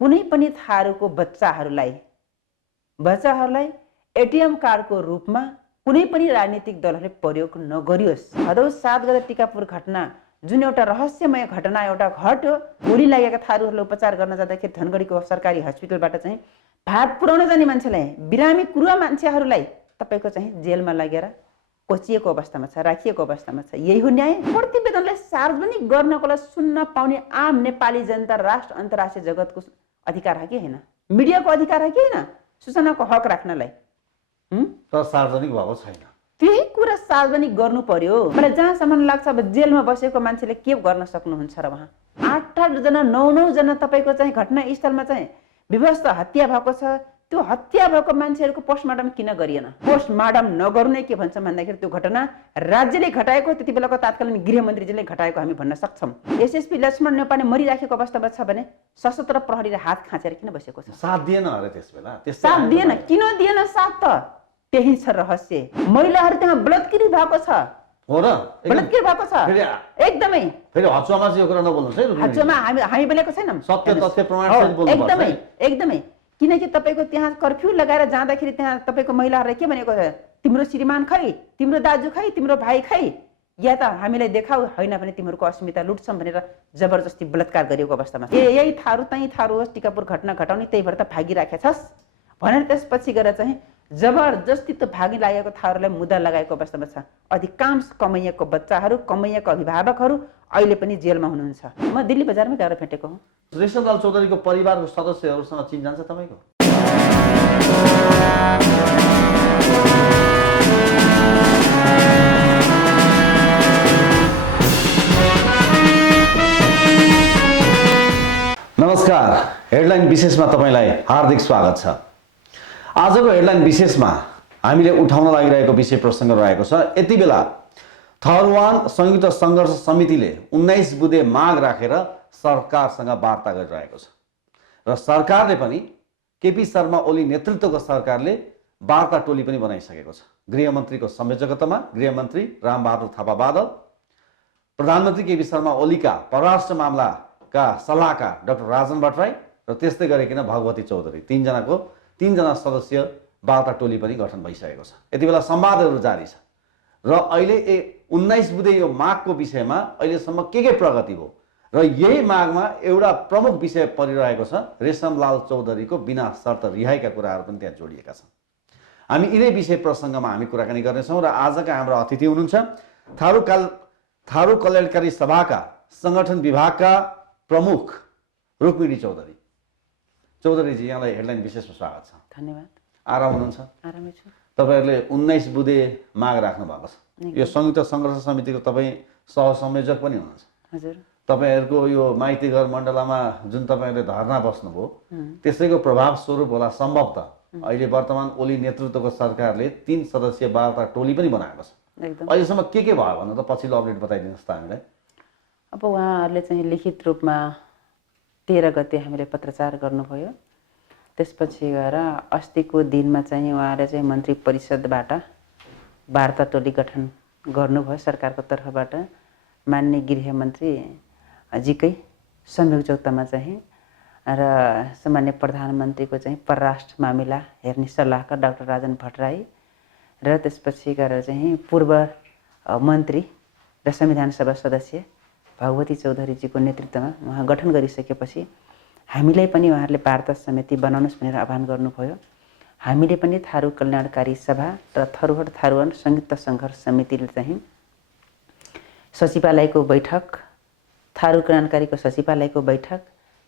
कुनै पनि थारूको बच्चाहरूलाई एटीएम कार्डको रूपमा कुनै पनि राजनीतिक दलहरूले प्रयोग नगरियोस्। भदौ 7 गते टिकापुर घटना जुन एउटा रहस्यमय घटना एउटा घट्यो, गोली लागेका थारूहरूलाई उपचार गर्न जाँदाखेरि धनगढीको सरकारी हस्पिटलबाट चाहिँ भात पुर्याउन जाने मान्छेलाई, बिरामी कुरुवा मान्छेहरूलाई तपाईको चाहिँ जेलमा लगेर कोचिएको अवस्थामा छ, राखिएको अवस्थामा छ। यही हो न्याय? प्रतिवेदनलाई सार्वजनिक गर्नको लागि सुन्न पाउने आम नेपाली जनता, राष्ट्र अन्तर्राष्ट्रिय जगतको अधिकार हो कि होइन? मिडियाको अधिकार हो कि होइन सूचनाको हक राख्नलाई? तर सार्वजनिक भएको छैन। त्यही कुरा सार्वजनिक गर्नु पर्यो। मलाई जहाँसम्म लाग्छ अब जेलमा बसेको मान्छेले के गर्न सक्नुहुन्छ र? उहाँ 8-8 जना 9-9 जना तपाईको चाहिँ घटनास्थलमा चाहिँ विवश हत्या भएको छ। त्यो हत्या भएको मान्छेहरूको पोस्टमार्टम किन गरिएन? पोस्टमार्टम नगर्ने के भन्छ भन्दाखेरि त्यो घटना राज्यले घटाएको, त्यति बेलाको तत्कालीन गृहमन्त्रीजीले घटाएको हामी भन्न सक्छौँ। एसएसपी लक्ष्मण नेपालले मरिराखेको अवस्थामा छ भने सशस्त्र प्रहरीले हात खाँचेर किन बसेको छ? साथ दिएन अरे त्यसबेला? साथ दिएन। किन दिएन साथ? त त्यही छ रहस्य। महिलाहरू त्यहाँ बलात्कृत भएको छ। हो र? बलात्कृत भएको छ एकदमै। फेरि हचुवामा चाहिँ यो कुरा नबोल्नुहोस् है। हचुवामा हामी बोलेको छैनौँ, सत्य तथ्य प्रमाणसहित बोल्नुपर्छ। एकदमै एकदमै। किनकि तपाईको त्यहाँ कर्फ्यू लगाएर जाँदाखेरि त्यहाँ तपाईको महिलाहरूले के भनेको छ? तिम्रो श्रीमान खै, तिम्रो दाजु खै, तिम्रो भाइ खै, या त हामीलाई देखाऊ, होइन भने तिमीहरूको अस्मिता लुट्छौँ भनेर जबरजस्ती बलात्कार गरिएको अवस्थामा यही थारू तै थारू होस्, टिकापुर घटना घटाउने, त्यही भएर त भागिराखेछस् भनेर त्यसपछि गएर चाहिँ जबरजस्ती त भागी लागेको थारूलाई मुद्दा लगाएको अवस्थामा छ। अधिकांश कमैयाको बच्चाहरू, कमैयाको अभिभावकहरू अहिले पनि जेलमा हुनुहुन्छ। म दिल्ली बजारमै गएर भेटेको हुँ। रेशमलाल चौधरीको परिवारको सदस्यहरूसँग चिनजान छ तपाईँको? नमस्कार, हेडलाइन विशेषमा तपाईँलाई हार्दिक स्वागत छ। आजको हेडलाइन विशेषमा हामीले उठाउन लागिरहेको विषय प्रसङ्ग रहेको छ। यति बेला थरुवान संयुक्त सङ्घर्ष समितिले 19 बुँदे माग राखेर सरकारसँग वार्ता गरिरहेको छ र सरकारले पनि केपी शर्मा ओली नेतृत्वको सरकारले वार्ता टोली पनि बनाइसकेको छ। गृहमन्त्रीको संयोजकतामा गृहमन्त्री रामबहादुर थापा बादल, प्रधानमन्त्री केपी शर्मा ओलीका परराष्ट्र मामलाका सल्लाहकार डाक्टर राजन भट्टराई र त्यस्तै गरिकन भगवती चौधरी, तीनजना सदस्य वार्ता टोली पनि गठन भइसकेको छ। यति बेला संवादहरू जारी छ र अहिले 19 बुँदे यो मागको विषयमा अहिलेसम्म के प्रगति हो र यही मागमा एउटा प्रमुख विषय परिरहेको छ रेशमलाल चौधरीको बिना शर्त रिहाइका कुराहरू पनि त्यहाँ जोडिएका छन्। हामी यिनै विषय प्रसङ्गमा हामी कुराकानी गर्नेछौँ र आजका हाम्रो अतिथि हुनुहुन्छ थारू कल्याणकारी सभाका संगठन विभागका प्रमुख रुक्मिणी चौधरी। चौधरीजी, यहाँलाई हेडलाइन विशेषमा स्वागत छ। धन्यवाद। आराम हुनुहुन्छ? आरामै छु। तपाईँहरूले 19 बुँदे माग राख्नु भएको छ। यो संयुक्त सङ्घर्ष समितिको तपाईँ सहसंयोजक पनि हुनुहुन्छ। हजुर। तपाईँहरूको यो माइतीघर मण्डलामा जुन तपाईँहरूले धरना बस्नुभयो त्यसैको प्रभाव स्वरूप होला सम्भवतः अहिले वर्तमान ओली नेतृत्वको सरकारले 3 सदस्यीय वार्ता टोली पनि बनाएको छ। अहिलेसम्म के भयो भन्नु त पछिल्लो अपडेट बताइदिनुहोस् त हामीलाई। अब उहाँहरूले चाहिँ लिखित रूपमा 13 गते हामीले पत्रचार गर्नुभयो। त्यसपछि गएर अस्तिको दिनमा चाहिँ उहाँले चाहिँ मन्त्री परिषदबाट वार्ता टोली गठन गर्नुभयो सरकारको तर्फबाट। माननीय गृहमन्त्री जीकै संयोजकतामा चाहिँ र सामान्य प्रधानमन्त्रीको चाहिँ परराष्ट्र मामिला हेर्ने सल्लाहकार डाक्टर राजन भट्टराई र त्यसपछि गएर चाहिँ पूर्व मन्त्री र संविधान सभा सदस्य भगवती चौधरीजीको नेतृत्वमा उहाँ गठन गरिसकेपछि हामीलाई पनि उहाँहरूले वार्ता समिति बनाउनुहोस् भनेर आह्वान गर्नुभयो। हामीले पनि थारू कल्याणकारी सभा र थरुहट थारुवन संयुक्त सङ्घर्ष समितिले चाहिँ सचिवालयको बैठक, थारू कल्याणकारीको सचिवालयको बैठक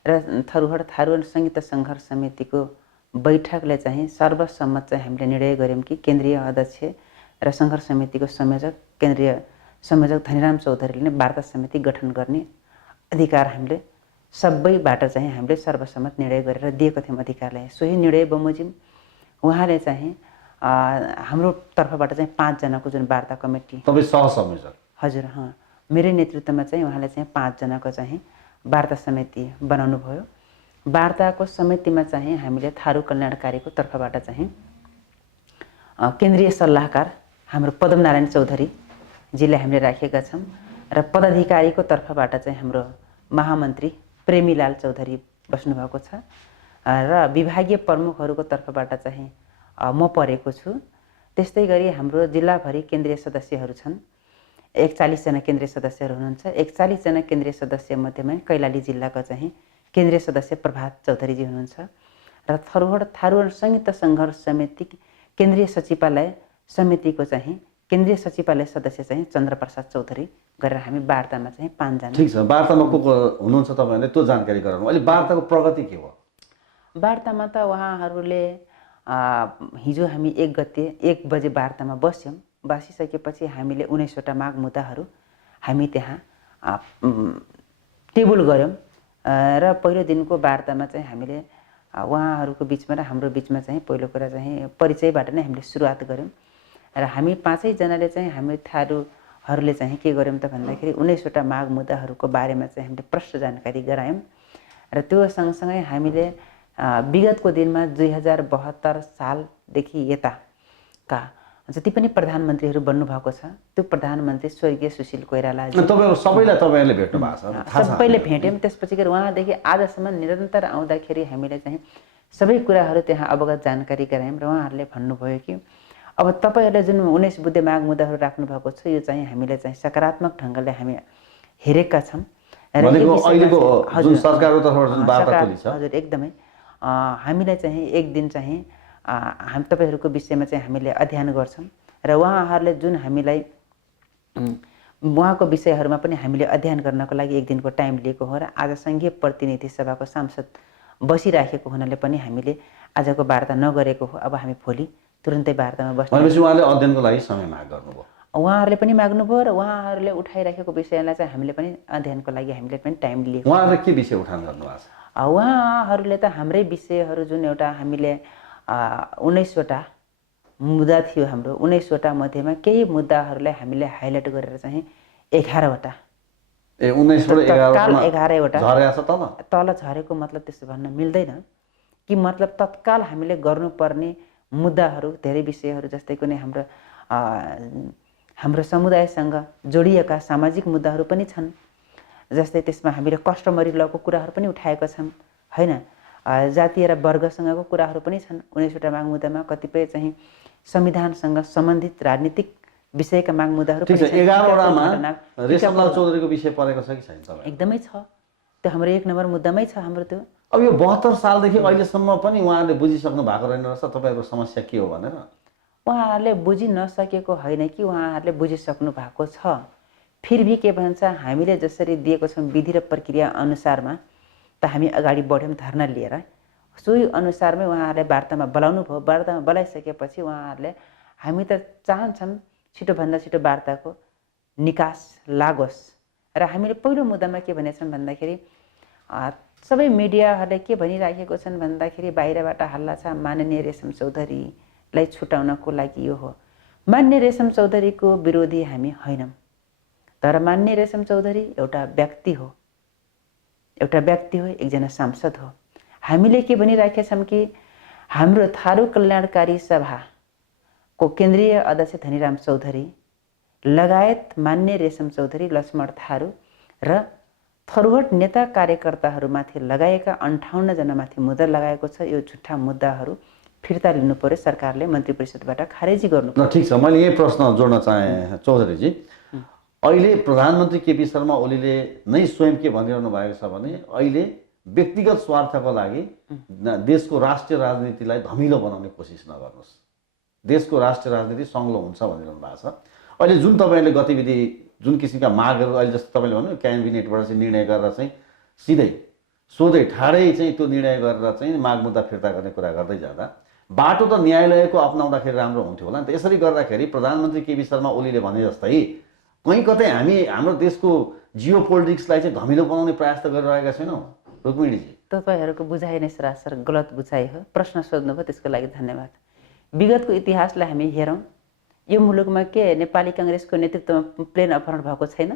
र थरुहट थारुवन संयुक्त सङ्घर्ष समितिको बैठकले चाहिँ सर्वसम्मत चाहिँ हामीले निर्णय गऱ्यौँ कि केन्द्रीय अध्यक्ष र सङ्घर्ष समितिको केन्द्रीय संयोजक धनीराम चौधरीले नै वार्ता समिति गठन गर्ने अधिकार हामीले सबैबाट चाहिँ हामीले सर्वसम्मत निर्णय गरेर दिएको थियौँ अधिकारलाई। सोही निर्णय बमोजिम उहाँले चाहिँ हाम्रो तर्फबाट चाहिँ 5 जनाको जुन वार्ता कमिटी, तपाईँ सहसंयोजक? हजुर, मेरो नेतृत्वमा चाहिँ उहाँले चाहिँ 5 जनाको चाहिँ वार्ता समिति बनाउनु भयो। वार्ताको समितिमा चाहिँ हामीले थारू कल्याणकारीको तर्फबाट चाहिँ केन्द्रीय सल्लाहकार हाम्रो पदमनारायण चौधरीजीलाई हामीले राखेका छौँ र पदाधिकारीको तर्फबाट चाहिँ हाम्रो महामन्त्री प्रेमीलाल चौधरी बस्नुभएको छ र विभागीय प्रमुखहरूको तर्फबाट चाहिँ म परेको छु। त्यस्तै गरी हाम्रो जिल्लाभरि केन्द्रीय सदस्यहरू छन्। 41 जना केन्द्रीय सदस्यहरू हुनुहुन्छ। 41 जना केन्द्रीय सदस्य मध्येमा कैलाली जिल्लाको चाहिँ केन्द्रीय सदस्य प्रभात चौधरीजी हुनुहुन्छ र थारुहट संयुक्त सङ्घर्ष समिति केन्द्रीय सचिवालय समितिको चाहिँ केन्द्रीय सचिवालय सदस्य चाहिँ चन्द्रप्रसाद चौधरी गरेर हामी वार्तामा चाहिँ 5 जना। ठिक छ, वार्तामा को हुनुहुन्छ तपाईँहरूले त्यो जानकारी गराउनु। अहिले वार्ताको प्रगति के हो? वार्तामा त उहाँहरूले हिजो हामी 1 बजे वार्तामा बस्यौँ। बसिसकेपछि हामीले 19वटा माग मुद्दाहरू हामी त्यहाँ टेबल गऱ्यौँ र पहिलो दिनको वार्तामा चाहिँ हामीले उहाँहरूको बिचमा र हाम्रो बिचमा चाहिँ पहिलो कुरा चाहिँ परिचयबाट नै हामीले सुरुवात गऱ्यौँ र हामी 5 जनाले चाहिँ हामी थारूहरूले चाहिँ के गर्यौँ त भन्दाखेरि 19वटा माग मुद्दाहरूको बारेमा चाहिँ हामीले प्रष्ट जानकारी गरायौँ र त्यो सँगसँगै हामीले विगतको दिनमा 2072 सालदेखि यताका जति पनि प्रधानमन्त्रीहरू बन्नुभएको छ त्यो प्रधानमन्त्री स्वर्गीय सुशील कोइराला सबैलाई तपाईँहरूले भेट्नु भएको छ? सबैले भेट्यौँ। त्यसपछि उहाँदेखि आजसम्म निरन्तर आउँदाखेरि हामीले चाहिँ सबै कुराहरू त्यहाँ अवगत जानकारी गरायौँ र उहाँहरूले भन्नुभयो कि अब तपाईँहरूले जुन 19 बुद्धे माग मुद्दाहरू राख्नु भएको छ यो चाहिँ हामीले चाहिँ सकारात्मक ढङ्गले हामी हेरेका छौँ र हजुर एकदमै हामीलाई चाहिँ एक दिन चाहिँ हामी तपाईँहरूको विषयमा चाहिँ हामीले अध्ययन गर्छौँ र उहाँहरूले जुन हामीलाई उहाँको विषयहरूमा पनि हामीले अध्ययन गर्नको लागि एक दिनको टाइम लिएको हो र आज सङ्घीय प्रतिनिधि सभाको सांसद बसिराखेको हुनाले पनि हामीले आजको वार्ता नगरेको हो। अब हामी भोलि तुरुन्तै वार्तामा बस्छौँ। उहाँले अध्ययनको लागि समय माग गर्नुभयो, उहाँहरूले पनि माग्नुभयो र उहाँहरूले उठाइराखेको विषयलाई चाहिँ हामीले पनि अध्ययनको लागि हामीले पनि टाइम लिएको। उहाँहरूले के विषय उठान गर्नुभएको छ? उहाँहरूले त हाम्रै विषयहरू जुन एउटा हामीले 19वटा मुद्दा थियो हाम्रो 19वटा मध्येमा केही मुद्दाहरूलाई हामीले हाइलाइट गरेर चाहिँ 11वटा 11वटा तल झरेको मतलब त्यसो भन्न मिल्दैन कि मतलब तत्काल हामीले गर्नुपर्ने मुद्दाहरू धेरै विषयहरू जस्तै कुनै हाम्रो समुदायसँग जोडिएका सामाजिक मुद्दाहरू पनि छन्। जस्तै त्यसमा हामीले कस्टमरी लको कुराहरू पनि उठाएका छौँ हैन। जातीय र वर्गसँगको कुराहरू पनि छन् 19वटा माग मुद्दामा। कतिपय चाहिँ संविधानसँग सम्बन्धित राजनीतिक विषयका माग मुद्दाहरू पनि छन्। 11वटामा रेशमलाल चौधरीको विषय परेको छ कि छैन तपाईँ? एकदमै छ, त्यो हाम्रो 1 नम्बर मुद्दामै छ हाम्रो त्यो। अब यो 72 सालदेखि अहिलेसम्म पनि उहाँहरूले बुझिसक्नु भएको रहेन रहेछ तपाईँको समस्या के हो भनेर? उहाँहरूले बुझि नसकेको होइन कि उहाँहरूले बुझिसक्नु भएको छ। फिर भी के भन्छ हामीले जसरी दिएको छौँ विधि र प्रक्रिया अनुसारमा त हामी अगाडि बढ्यौँ धरना लिएर। सोही अनुसारमै उहाँहरूले वार्तामा बोलाउनु भयो। वार्तामा बोलाइसकेपछि उहाँहरूले हामी त चाहन्छौँ छिटोभन्दा छिटो वार्ताको निकास लागोस् र हामीले पहिलो मुद्दामा के भनेछौँ भन्दाखेरि सबै मिडियाहरूले के भनिराखेको छन् भन्दाखेरि बाहिरबाट हल्ला छ माननीय रेशम चौधरीलाई छुटाउनको लागि यो हो। मान्य रेशम चौधरीको विरोधी हामी होइनौँ, तर मान्य रेशम चौधरी एउटा व्यक्ति हो, एकजना सांसद हो। हामीले के भनिराखेका छौँ कि हाम्रो थारू कल्याणकारी सभाको केन्द्रीय अध्यक्ष धनीराम चौधरी लगायत मान्य रेशम चौधरी, लक्ष्मण थारू र थरुहट नेता कार्यकर्ताहरूमाथि लगाएका 58 जनामाथि मुद्दा लगाएको छ। यो झुट्टा मुद्दाहरू फिर्ता लिनु पर्यो, सरकारले मन्त्री परिषदबाट खारेजी गर्नु पर्यो। ठिक छ, मैले यही प्रश्न जोड्न चाहेँ चौधरीजी। अहिले प्रधानमन्त्री केपी शर्मा ओलीले नै स्वयं के भनिरहनु भएको छ भने अहिले व्यक्तिगत स्वार्थको लागि देशको राष्ट्रिय राजनीतिलाई धमिलो बनाउने कोसिस नगर्नुहोस्, देशको राष्ट्रिय राजनीति सङ्लो हुन्छ भनिरहनु भएको छ। अहिले जुन तपाईँले गतिविधि जुन किसिमका मागहरू अहिले जस्तो तपाईँले भन्नु क्याबिनेटबाट चाहिँ निर्णय गरेर चाहिँ सोधै ठाडै चाहिँ त्यो निर्णय गरेर चाहिँ माग मुद्दा फिर्ता गर्ने कुरा गर्दै जाँदा बाटो त न्यायालयको अपनाउँदाखेरि राम्रो हुन्थ्यो होला नि त। यसरी गर्दाखेरि प्रधानमन्त्री केपी शर्मा ओलीले भने जस्तै कहीँ कतै हामी हाम्रो देशको जियो पोलिटिक्सलाई चाहिँ धमिलो बनाउने प्रयास त गरिरहेका छैनौँ रुक्मिणीजी? तपाईँहरूको बुझाइ नै सरासर गलत बुझाइ हो। प्रश्न सोध्नुभयो त्यसको लागि धन्यवाद। विगतको इतिहासलाई हामी हेरौँ, यो मुलुकमा के नेपाली काङ्ग्रेसको नेतृत्वमा प्लेन अपहरण भएको छैन?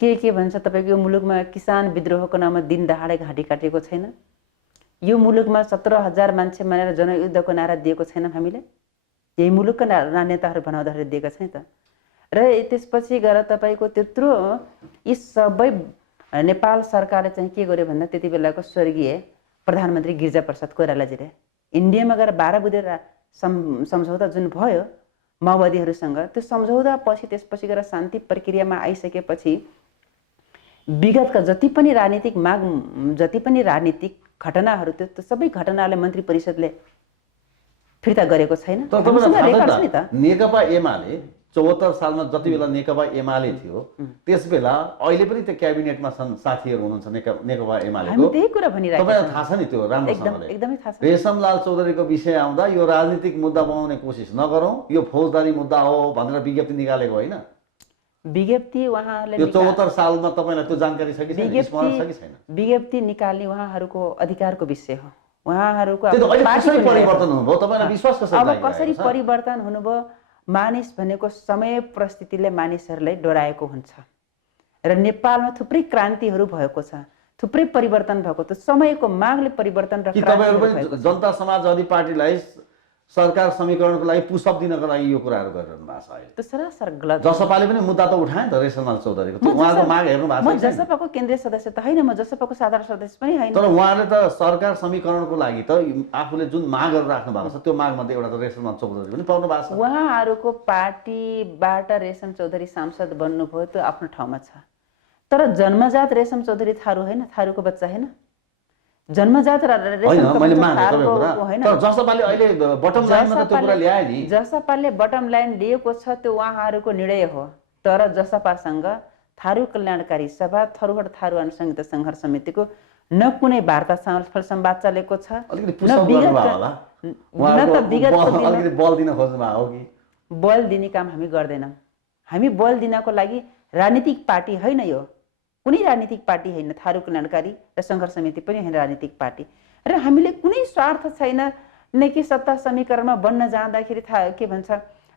के भन्छ तपाईँको यो मुलुकमा किसान विद्रोहको नाममा दिन दहाडे घाँटी काटिएको छैन? यो मुलुकमा 17,000 मान्छे मानेर जनयुद्धको नारा दिएको छैन हामीले? यही मुलुकका नेताहरू बनाउँदाखेरि दिएका छैन त। र त्यसपछि गएर तपाईँको त्यत्रो यी सबै नेपाल सरकारले चाहिँ के गर्यो भन्दा त्यति बेलाको स्वर्गीय प्रधानमन्त्री गिरिजाप्रसाद कोइरालाजीले इन्डियामा गएर 12 बुँदे सम्झौता जुन भयो माओवादीहरूसँग, त्यो सम्झौता पछि त्यसपछि गएर शान्ति प्रक्रियामा आइसकेपछि विगतका जति पनि राजनीतिक जति पनि राजनीतिक घटनाहरू त्यो सबै घटनालाई मन्त्री परिषदले फिर्ता गरेको छैन। नेकपा एमाले 74 सालमा जति बेला नेकपा एमाले थियो त्यस बेला अहिले पनि त्यो क्याबिनेटमा छन् साथीहरू हुनुहुन्छ नेकपा एमालेको। त्यही कुरा भनिरहेको तपाईलाई थाहा छ नि त्यो राम्रोसँगले। एकदमै थाहा छ। रेशमलाल चौधरीको विषय आउँदा यो राजनीतिक मुद्दा बनाउने कोसिस नगरौँ, यो फौजदारी मुद्दा हो भनेर विज्ञप्ति निकालेको होइन। विज्ञप्ति उहाँहरूले यो 74 सालमा तपाईलाई त्यो जानकारी छ कि छैन, स्मरण छ कि छैन? विज्ञप्ति निकाल्ने उहाँहरूको अधिकारको विषय हो। उहाँहरूको परिवर्तन हुनुभयो, तपाईलाई विश्वास कसरी अब कसरी परिवर्तन हुनुभयो? मानिस भनेको समय परिस्थितिले मानिसहरूलाई डराएको हुन्छ र नेपालमा थुप्रै क्रान्तिहरू भएको छ, थुप्रै परिवर्तन भएको, त्यो समयको मागले परिवर्तन र जनता समाजवादी पार्टीलाई सरकार समीकरणको लागि पुसअप दिनको लागि यो कुराहरू गरिरहनु भएको छ अहिले। त्यो सरासर गलत। जसपाले पनि मुद्दा त उठाए त रेशमलाल चौधरीको, उहाँको माग हेर्नु भएको छ। म जसपाको केन्द्रीय सदस्य त होइन, म जसपाको साधारण सदस्य पनि होइन। तर उहाँले त सरकार समीकरणको लागि त आफूले जुन मागहरू राख्नु भएको छ त्यो मागमध्ये एउटा त रेशमलाल चौधरी पनि पाउनु भएको छ। उहाँहरूको पार्टीबाट रेशम चौधरी सांसद बन्नुभयो, त्यो आफ्नो ठाउँमा छ। तर जन्मजात रेशम चौधरी थारू होइन, थारूको बच्चा होइन। जन्मजात जसपाले बटम लाइन लिएको छ त्यो उहाँहरूको निर्णय हो। तर जसपासँग थारू कल्याणकारी सभा, थरुहट थारू अनुसङ्घित सङ्घर्ष समितिको न कुनै वार्ता छलफल संवाद चलेको छ, बल दिने काम हामी गर्दैनौँ। हामी बल दिनको लागि राजनीतिक पार्टी होइन, यो कुनै राजनीतिक पार्टी होइन। थारू कल्याणकारी र सङ्घर्ष समिति पनि होइन राजनीतिक पार्टी। र हामीले कुनै स्वार्थ छैन नै कि सत्ता समीकरणमा बन्न जाँदाखेरि के भन्छ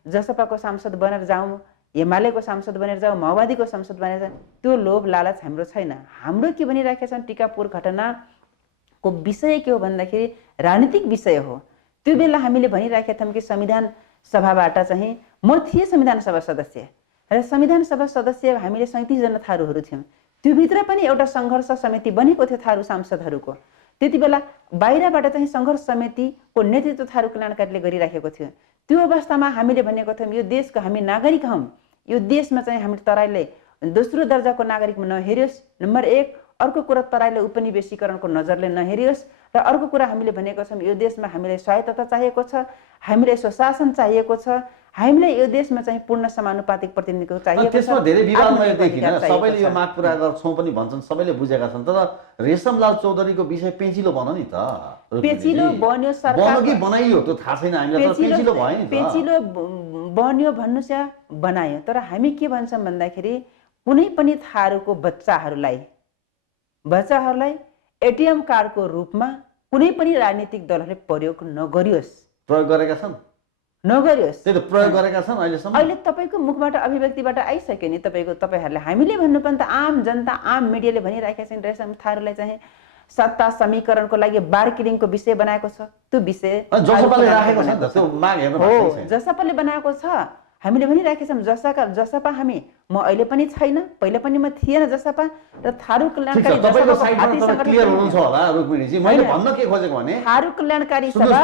जसपाको सांसद बनेर जाउँ, एमालेको सांसद बनेर जाउँ, माओवादीको सांसद बनेर जाउँ, त्यो लोभ लालच हाम्रो छैन। हाम्रो के भनिराखेका छन्, टिकापुर घटनाको विषय के हो भन्दाखेरि राजनीतिक विषय हो। त्यो बेला हामीले भनिराखेका थियौँ कि संविधान सभाबाट चाहिँ म थिएँ संविधान सभा सदस्य, र संविधान सभा सदस्य हामीले 37 जना थारूहरू थियौँ। त्योभित्र पनि एउटा सङ्घर्ष समिति बनेको थियो थारू सांसदहरूको। त्यति बेला बाहिरबाट चाहिँ सङ्घर्ष समितिको नेतृत्व थारू कल्याणकारीले गरिराखेको थियो। त्यो अवस्थामा हामीले भनेको थियौँ यो देशको हामी नागरिक हौँ, यो देशमा चाहिँ हामी तराईले दोस्रो दर्जाको नागरिकमा नहेरियोस्, नम्बर 1। अर्को कुरा तराईले उपनिवेशीकरणको नजरले नहेरियोस्, र अर्को कुरा हामीले भनेको छौँ यो देशमा हामीलाई स्वायत्तता चाहिएको छ, हामीलाई स्वशासन चाहिएको छ, हामीलाई यो देशमा चाहिँ पूर्ण समानुपातिक प्रतिनिधित्व चाहिएको छ। त्यसमा धेरै विवाद मैले देखिनँ, सबैले यो माग पुरा गर्छौँ पनि भन्छन्, सबैले बुझेका छन्। तर रेशमलाल चौधरीको विषय पेचिलो बन्यो नि त। पेचिलो बन्यो, सरकार कि बनाइयो त्यो थाहा छैन हामीलाई, तर पेचिलो भयो नि त। पेचिलो बन्यो भन्नुस् या बनायो, तर हामी के भन्छौँ भन्दाखेरि कुनै पनि थारूको बच्चाहरूलाई एटिएम कार्डको रूपमा कुनै पनि राजनीतिक दलहरूले प्रयोग नगरियोस्। प्रयोग गरेका छन्, नगरियोस्, त्यही त प्रयोग गरेका छन् अहिलेसम्म। अहिले तपाईँको मुखबाट अभिव्यक्तिबाट आइसक्यो नि, तपाईँहरूले हामीले भन्नुपर्ने त आम जनता आम मिडियाले भनिरहेका छन् रेशम थारूलाई चाहिँ सत्ता समीकरणको लागि बार्गेनिङको विषय बनाएको छ। त्यो विषय जसपाले राखेको छ नि त, त्यो माग हेर्नु भएको छैन। जसपाले बनाएको छ, हामीले भनिरहेका छौँ जसपा हामी, म अहिले पनि छैन, पहिले पनि म थिएन जसपा, र थारू कल्याणकारी थारू कल्याणकारी सभा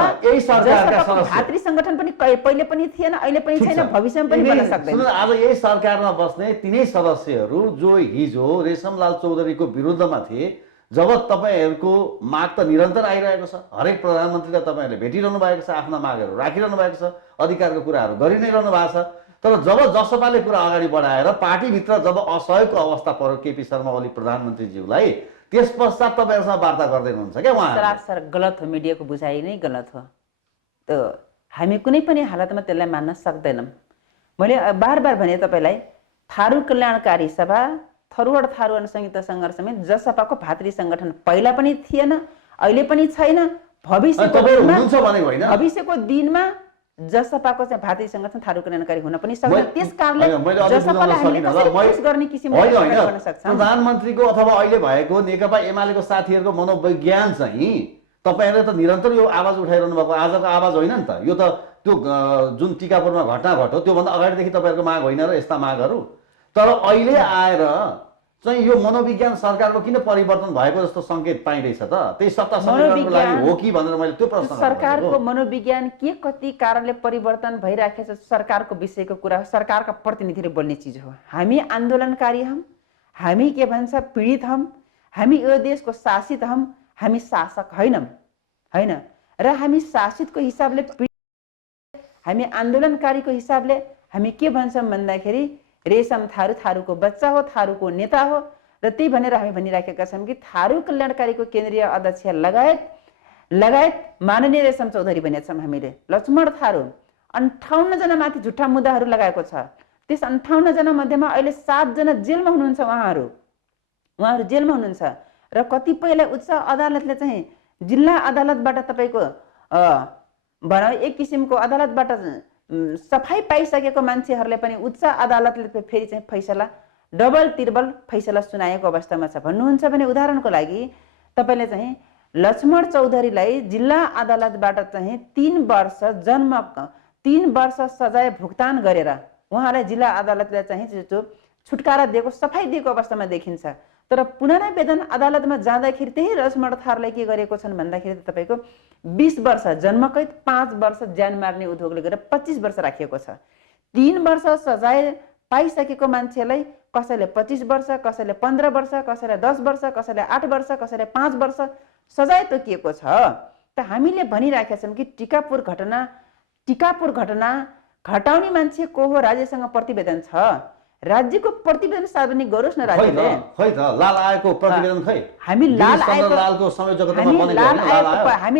भातृ सङ्गठन पनि पहिले पनि थिएन, अहिले पनि छैन, भविष्यमा पनि बन्न सक्दैन। आज यही सरकारमा बस्ने तिनै सदस्यहरू जो हिजो रेशमलाल चौधरीको विरुद्धमा थिए, जब तपाईँहरूको माग त निरन्तर आइरहेको छ, हरेक प्रधानमन्त्रीलाई तपाईँहरूले भेटिरहनु भएको छ, आफ्ना मागहरू राखिरहनु भएको छ, अधिकारको कुराहरू गरि नै रहनु भएको छ। तर जब जसपाले कुरा अगाडि बढाएर पार्टीभित्र जब असहयोगको अवस्था पर्यो केपी शर्मा ओली प्रधानमन्त्रीज्यूलाई, त्यस पश्चात तपाईँहरूसँग वार्ता गर्दै हुनुहुन्छ क्या उहाँ? सरासर गलत हो, मिडियाको बुझाइ नै गलत हो। त हामी कुनै पनि हालतमा त्यसलाई मान्न सक्दैनौँ। मैले बार बार भने तपाईँलाई, थारू कल्याणकारी सभा, थरुहट थारू अनुसङ्घित सङ्घर्ष समिति, जसपाको भातृ सङ्गठन पहिला पनि थिएन, अहिले पनि छैन, भविष्यको दिनमा जसपाको चाहिँ भातृ सङ्गठन थारू कल्याणकारी हुन पनि सक्छ। त्यस कारणले जसपालाई हामीले कसरी पेश गर्ने किसिमले गर्न सक्छौँ। प्रधानमन्त्रीको अथवा अहिले भएको नेकपा एमालेको साथीहरूको मनोविज्ञान चाहिँ तपाईँहरूले त निरन्तर यो आवाज उठाइरहनु भएको आजको आवाज होइन नि त। यो त त्यो जुन टिकापुरमा घटना घट्यो त्योभन्दा अगाडिदेखि तपाईँहरूको माग होइन र यस्ता मागहरू। तर अहिले आएर चाहिँ यो मनोविज्ञान सरकारको किन परिवर्तन भएको जस्तो सङ्केत पाइरहेछ त? त्यही सत्ता समीकरणको लागि हो कि भनेर मैले त्यो प्रश्न सरकारको मनोविज्ञान के कति कारणले परिवर्तन भइराखेको छ सरकारको विषयको कुरा सरकारका प्रतिनिधिले बोल्ने चिज हो। हामी आन्दोलनकारी हौँ, हामी के भन्छ पीडित हौँ, हामी यो देशको शासित हौँ, हामी शासक हैनौँ हैन। र हामी शासितको हिसाबले हामी आन्दोलनकारीको हिसाबले हामी के भन्छौँ भन्दाखेरि रेशम थारूको बच्चा हो, थारूको नेता हो। र त्यही भनेर हामी भनिराखेका छौँ कि थारू कल्याणकारीको केन्द्रीय अध्यक्ष लगायत माननीय रेशम चौधरी भनेका छौँ हामीले। लक्ष्मण थारू 58 जना माथि झुट्टा मुद्दाहरू लगाएको छ। त्यस 58 जना मध्येमा अहिले 7 जना जेलमा हुनुहुन्छ। उहाँहरू जेलमा हुनुहुन्छ र कतिपयलाई उच्च अदालतले चाहिँ जिल्ला अदालतबाट तपाईँको भनौँ एक किसिमको अदालतबाट सफाई पाइसकेको मान्छेहरूले पनि उच्च अदालतले फेरि चाहिँ फैसला डबल तिर्बल फैसला सुनाएको अवस्थामा छ। भन्नुहुन्छ भने उदाहरणको लागि तपाईँले चाहिँ लक्ष्मण चौधरीलाई जिल्ला अदालतबाट चाहिँ 3 वर्ष सजाय भुक्तान गरेर उहाँलाई जिल्ला अदालतले चाहिँ छुटकारा दिएको सफाई दिएको अवस्थामा देखिन्छ। तर पुनरावेदन अदालतमा जाँदाखेरि त्यही लक्ष्मण थारूलाई के गरेको छन् भन्दाखेरि तपाईँको 20 वर्ष जन्मकैद, 5 वर्ष ज्यान मार्ने उद्योगले गरेर 25 वर्ष राखिएको छ। 3 वर्ष सजाय पाइसकेको मान्छेलाई कसैले 25 वर्ष, कसैले 15 वर्ष, कसैले 10 वर्ष, कसैले 8 वर्ष, कसैले 5 वर्ष सजाय तोकिएको छ। त हामीले भनिराखेका छौँ कि टिकापुर घटना घटाउने मान्छे को हो? राज्यसँग प्रतिवेदन छ। राज्यको प्रतिवेदन सार्वजनिक गरोस् न राज्यले। खै त लाल आएको प्रतिवेदन खै? हामी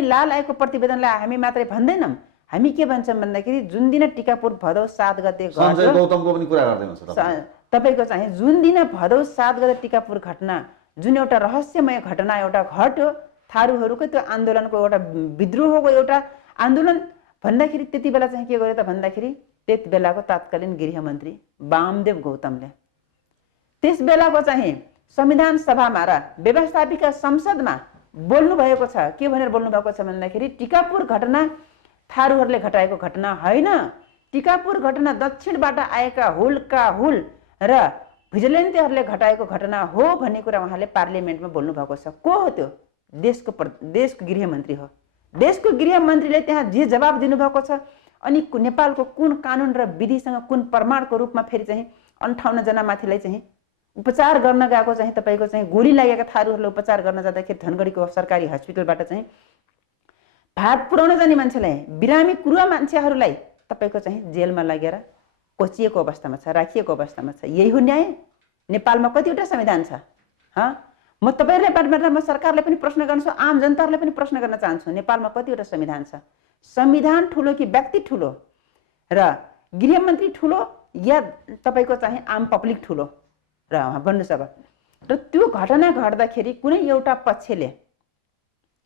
लाल आएको प्रतिवेदनलाई हामी मात्रै भन्दैनौँ। हामी के भन्छौँ भन्दाखेरि जुन दिन टिकापुर भदौ 7 गते सञ्जय गौतमको पनि कुरा गर्दै हुनुहुन्छ तपाईँको चाहिँ जुन दिन भदौ 7 गते टिकापुर घटना जुन एउटा रहस्यमय घटना एउटा घट्यो, थारूहरूको त्यो आन्दोलनको एउटा विद्रोहको एउटा आन्दोलन भन्दाखेरि त्यति बेला चाहिँ के गर्यो त भन्दाखेरि त्यति बेलाको तत्कालीन गृहमन्त्री वामदेव गौतमले त्यस बेलाको चाहिँ संविधान सभामा र व्यवस्थापिका संसदमा बोल्नु भएको छ। के भनेर बोल्नु भएको छ भन्दाखेरि टिकापुर घटना थारूहरूले घटाएको घटना होइन, टिकापुर घटना दक्षिणबाट आएका हुलका हुल र भिजिलेन्टहरूले घटाएको घटना हो भन्ने कुरा उहाँले पार्लियामेन्टमा बोल्नु भएको छ। को हो त्यो? देशको गृहमन्त्री हो। देशको गृहमन्त्रीले त्यहाँ जे जवाब दिनुभएको छ अनि नेपालको कुन कानुन र विधिसँग कुन प्रमाणको रूपमा फेरि चाहिँ 58 जना माथिलाई चाहिँ उपचार गर्न गएको चाहिँ तपाईँको चाहिँ गोली लागेका थारूहरूलाई उपचार गर्न जाँदाखेरि धनगढीको सरकारी हस्पिटलबाट चाहिँ भात पुर्याउन जाने मान्छेलाई बिरामी कुरुवा मान्छेहरूलाई तपाईँको चाहिँ जेलमा लगेर कोचिएको अवस्थामा छ, राखिएको अवस्थामा छ। यही हो न्याय? नेपालमा कतिवटा संविधान छ? म तपाईँहरूलाई म सरकारले पनि प्रश्न गर्छु, आम जनताहरूलाई पनि प्रश्न गर्न चाहन्छु, नेपालमा कतिवटा संविधान छ? संविधान ठुलो कि व्यक्ति ठुलो र गृहमन्त्री ठुलो या तपाईँको चाहिँ आम पब्लिक ठुलो र भन्नुहोस् अब। र त्यो घटना घट्दाखेरि कुनै एउटा पक्षले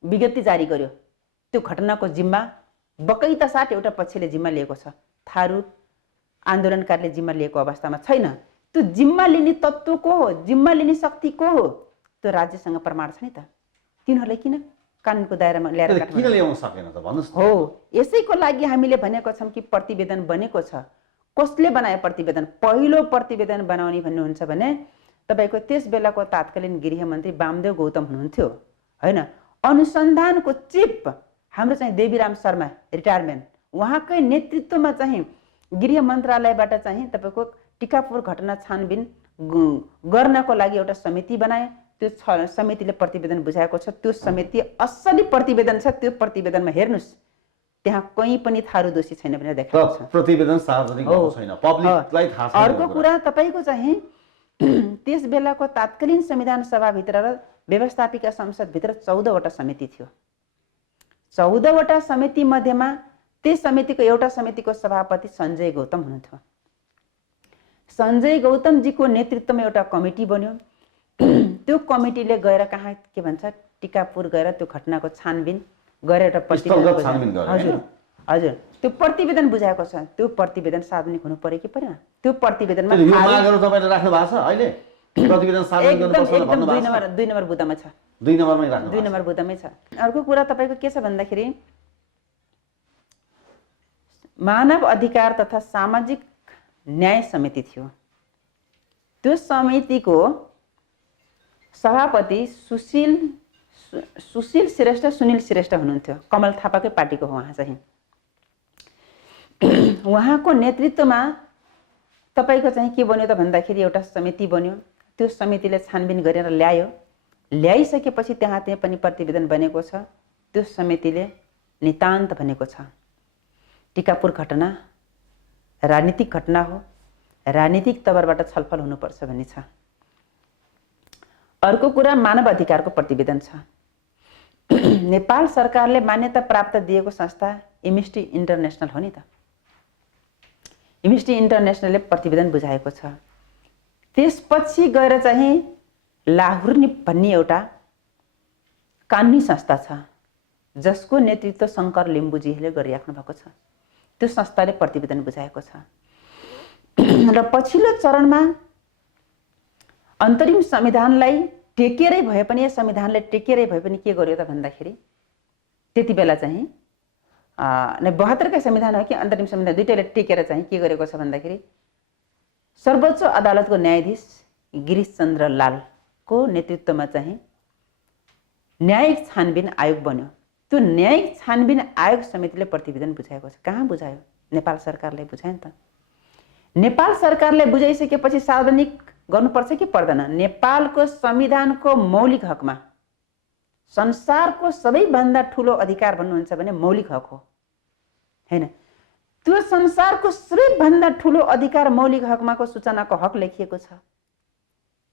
विज्ञप्ति जारी गर्यो, त्यो घटनाको जिम्मा बकैता साथ एउटा पक्षले जिम्मा लिएको छ, थारू आन्दोलनकारीले जिम्मा लिएको अवस्थामा छैन। त्यो जिम्मा लिने तत्त्व को हो? जिम्मा लिने शक्ति को हो? त्यो राज्यसँग प्रमाण छ नि त। तिनीहरूले किन कानुनको दायरामा ल्याएर किन ल्याउन सकेन त भन्नुस् हो? यसैको लागि हामीले भनेको छौँ कि प्रतिवेदन बनेको छ। कसले बनायो प्रतिवेदन? पहिलो प्रतिवेदन बनाउने भन्नुहुन्छ भने तपाईँको त्यस बेलाको तत्कालीन गृहमन्त्री वामदेव गौतम हुनुहुन्थ्यो होइन। अनुसन्धानको चिफ हाम्रो चाहिँ देवीराम शर्मा रिटायरमेन्ट, उहाँकै नेतृत्वमा चाहिँ गृह मन्त्रालयबाट चाहिँ तपाईँको टिकापुर घटना छानबिन गर्नको लागि एउटा समिति बनाए। त्यो समितिले प्रतिवेदन बुझाएको छ। त्यो समिति असली प्रतिवेदन छ। त्यो प्रतिवेदनमा हेर्नुहोस्, त्यहाँ कहीँ पनि थारू दोषी छैन भनेर देखाएको छ। प्रतिवेदन सार्वजनिक छैन, पब्लिकलाई थाहा छैन। अर्को कुरा तपाईँको चाहिँ त्यस बेलाको तत्कालीन संविधान सभाभित्र र व्यवस्थापिका संसदभित्र 14 वटा समिति थियो। 14 वटा समिति मध्येमा त्यस समितिको एउटा समितिको सभापति सञ्जय गौतम हुनुहुन्थ्यो। सञ्जय गौतमजीको नेतृत्वमा एउटा कमिटी बन्यो। त्यो कमिटीले गएर कहाँ के भन्छ टिकापुर गएर त्यो घटनाको छानबिन गरेर एउटा प्रतिवेदन हजुर त्यो प्रतिवेदन बुझाएको छ। त्यो प्रतिवेदन सार्वजनिक हुनु पर्यो कि परेन? त्यो प्रतिवेदनमा यो मागहरु तपाईले राख्नु भएको छ अहिले? प्रतिवेदन सार्वजनिक गर्नुपर्छ भन्नु भएको छ? 2 नम्बर बुदामा छ। 2 नम्बरमै राख्नु। 2 नम्बर बुदामै छ। अर्को कुरा तपाईको के छ भन्दाखेरि मानव अधिकार तथा सामाजिक न्याय समिति थियो। त्यो समितिको सभापति सुशील श्रेष्ठ सुनिल श्रेष्ठ हुनुहुन्थ्यो। कमल थापाकै पार्टीको हो उहाँ चाहिँ। उहाँको नेतृत्वमा तपाईको चाहिँ के बन्यो त भन्दाखेरि एउटा समिति बन्यो। त्यो समितिले छानबिन गरेर ल्यायो। ल्याइसकेपछि त्यहाँ पनि प्रतिवेदन बनेको छ। त्यो समितिले नितान्त भनेको छ टिकापुर घटना राजनीतिक घटना हो, राजनीतिक तवरबाट छलफल हुनुपर्छ भन्ने छ। अर्को कुरा मानव अधिकारको प्रतिवेदन छ। नेपाल सरकारले मान्यता प्राप्त दिएको संस्था एम्नेस्टी इन्टरनेसनल हो नि त। एम्नेस्टी इन्टरनेसनलले प्रतिवेदन बुझाएको छ। त्यसपछि गएर चाहिँ लाहुर भन्ने एउटा कानुनी संस्था छ जसको नेतृत्व शङ्कर लिम्बुजीले गरिराख्नु भएको छ। त्यो संस्थाले प्रतिवेदन बुझाएको छ। र पछिल्लो चरणमा अन्तरिम संविधानलाई टेकेरै भए पनि या संविधानले टेकेरै भए पनि के गर्यो त भन्दाखेरि त्यति बेला चाहिँ 72 का संविधान हो कि अन्तरिम संविधान दुईटैले टेकेर चाहिँ के गरेको छ भन्दाखेरि सर्वोच्च अदालतको न्यायाधीश गिरीश चन्द्र लालको नेतृत्वमा चाहिँ न्यायिक छानबिन आयोग बन्यो। त्यो न्यायिक छानबिन आयोग समितिले प्रतिवेदन बुझाएको छ। कहाँ बुझायो? नेपाल सरकारले बुझायो नि त। नेपाल सरकारले बुझाइसकेपछि सार्वजनिक गर्नुपर्छ कि पर्दैन? नेपालको संविधानको मौलिक हकमा संसारको सबैभन्दा ठुलो अधिकार भन्नुहुन्छ भने मौलिक हक हो हैन? त्यो संसारको सबैभन्दा ठुलो अधिकार मौलिक हकमाको सूचनाको हक लेखिएको छ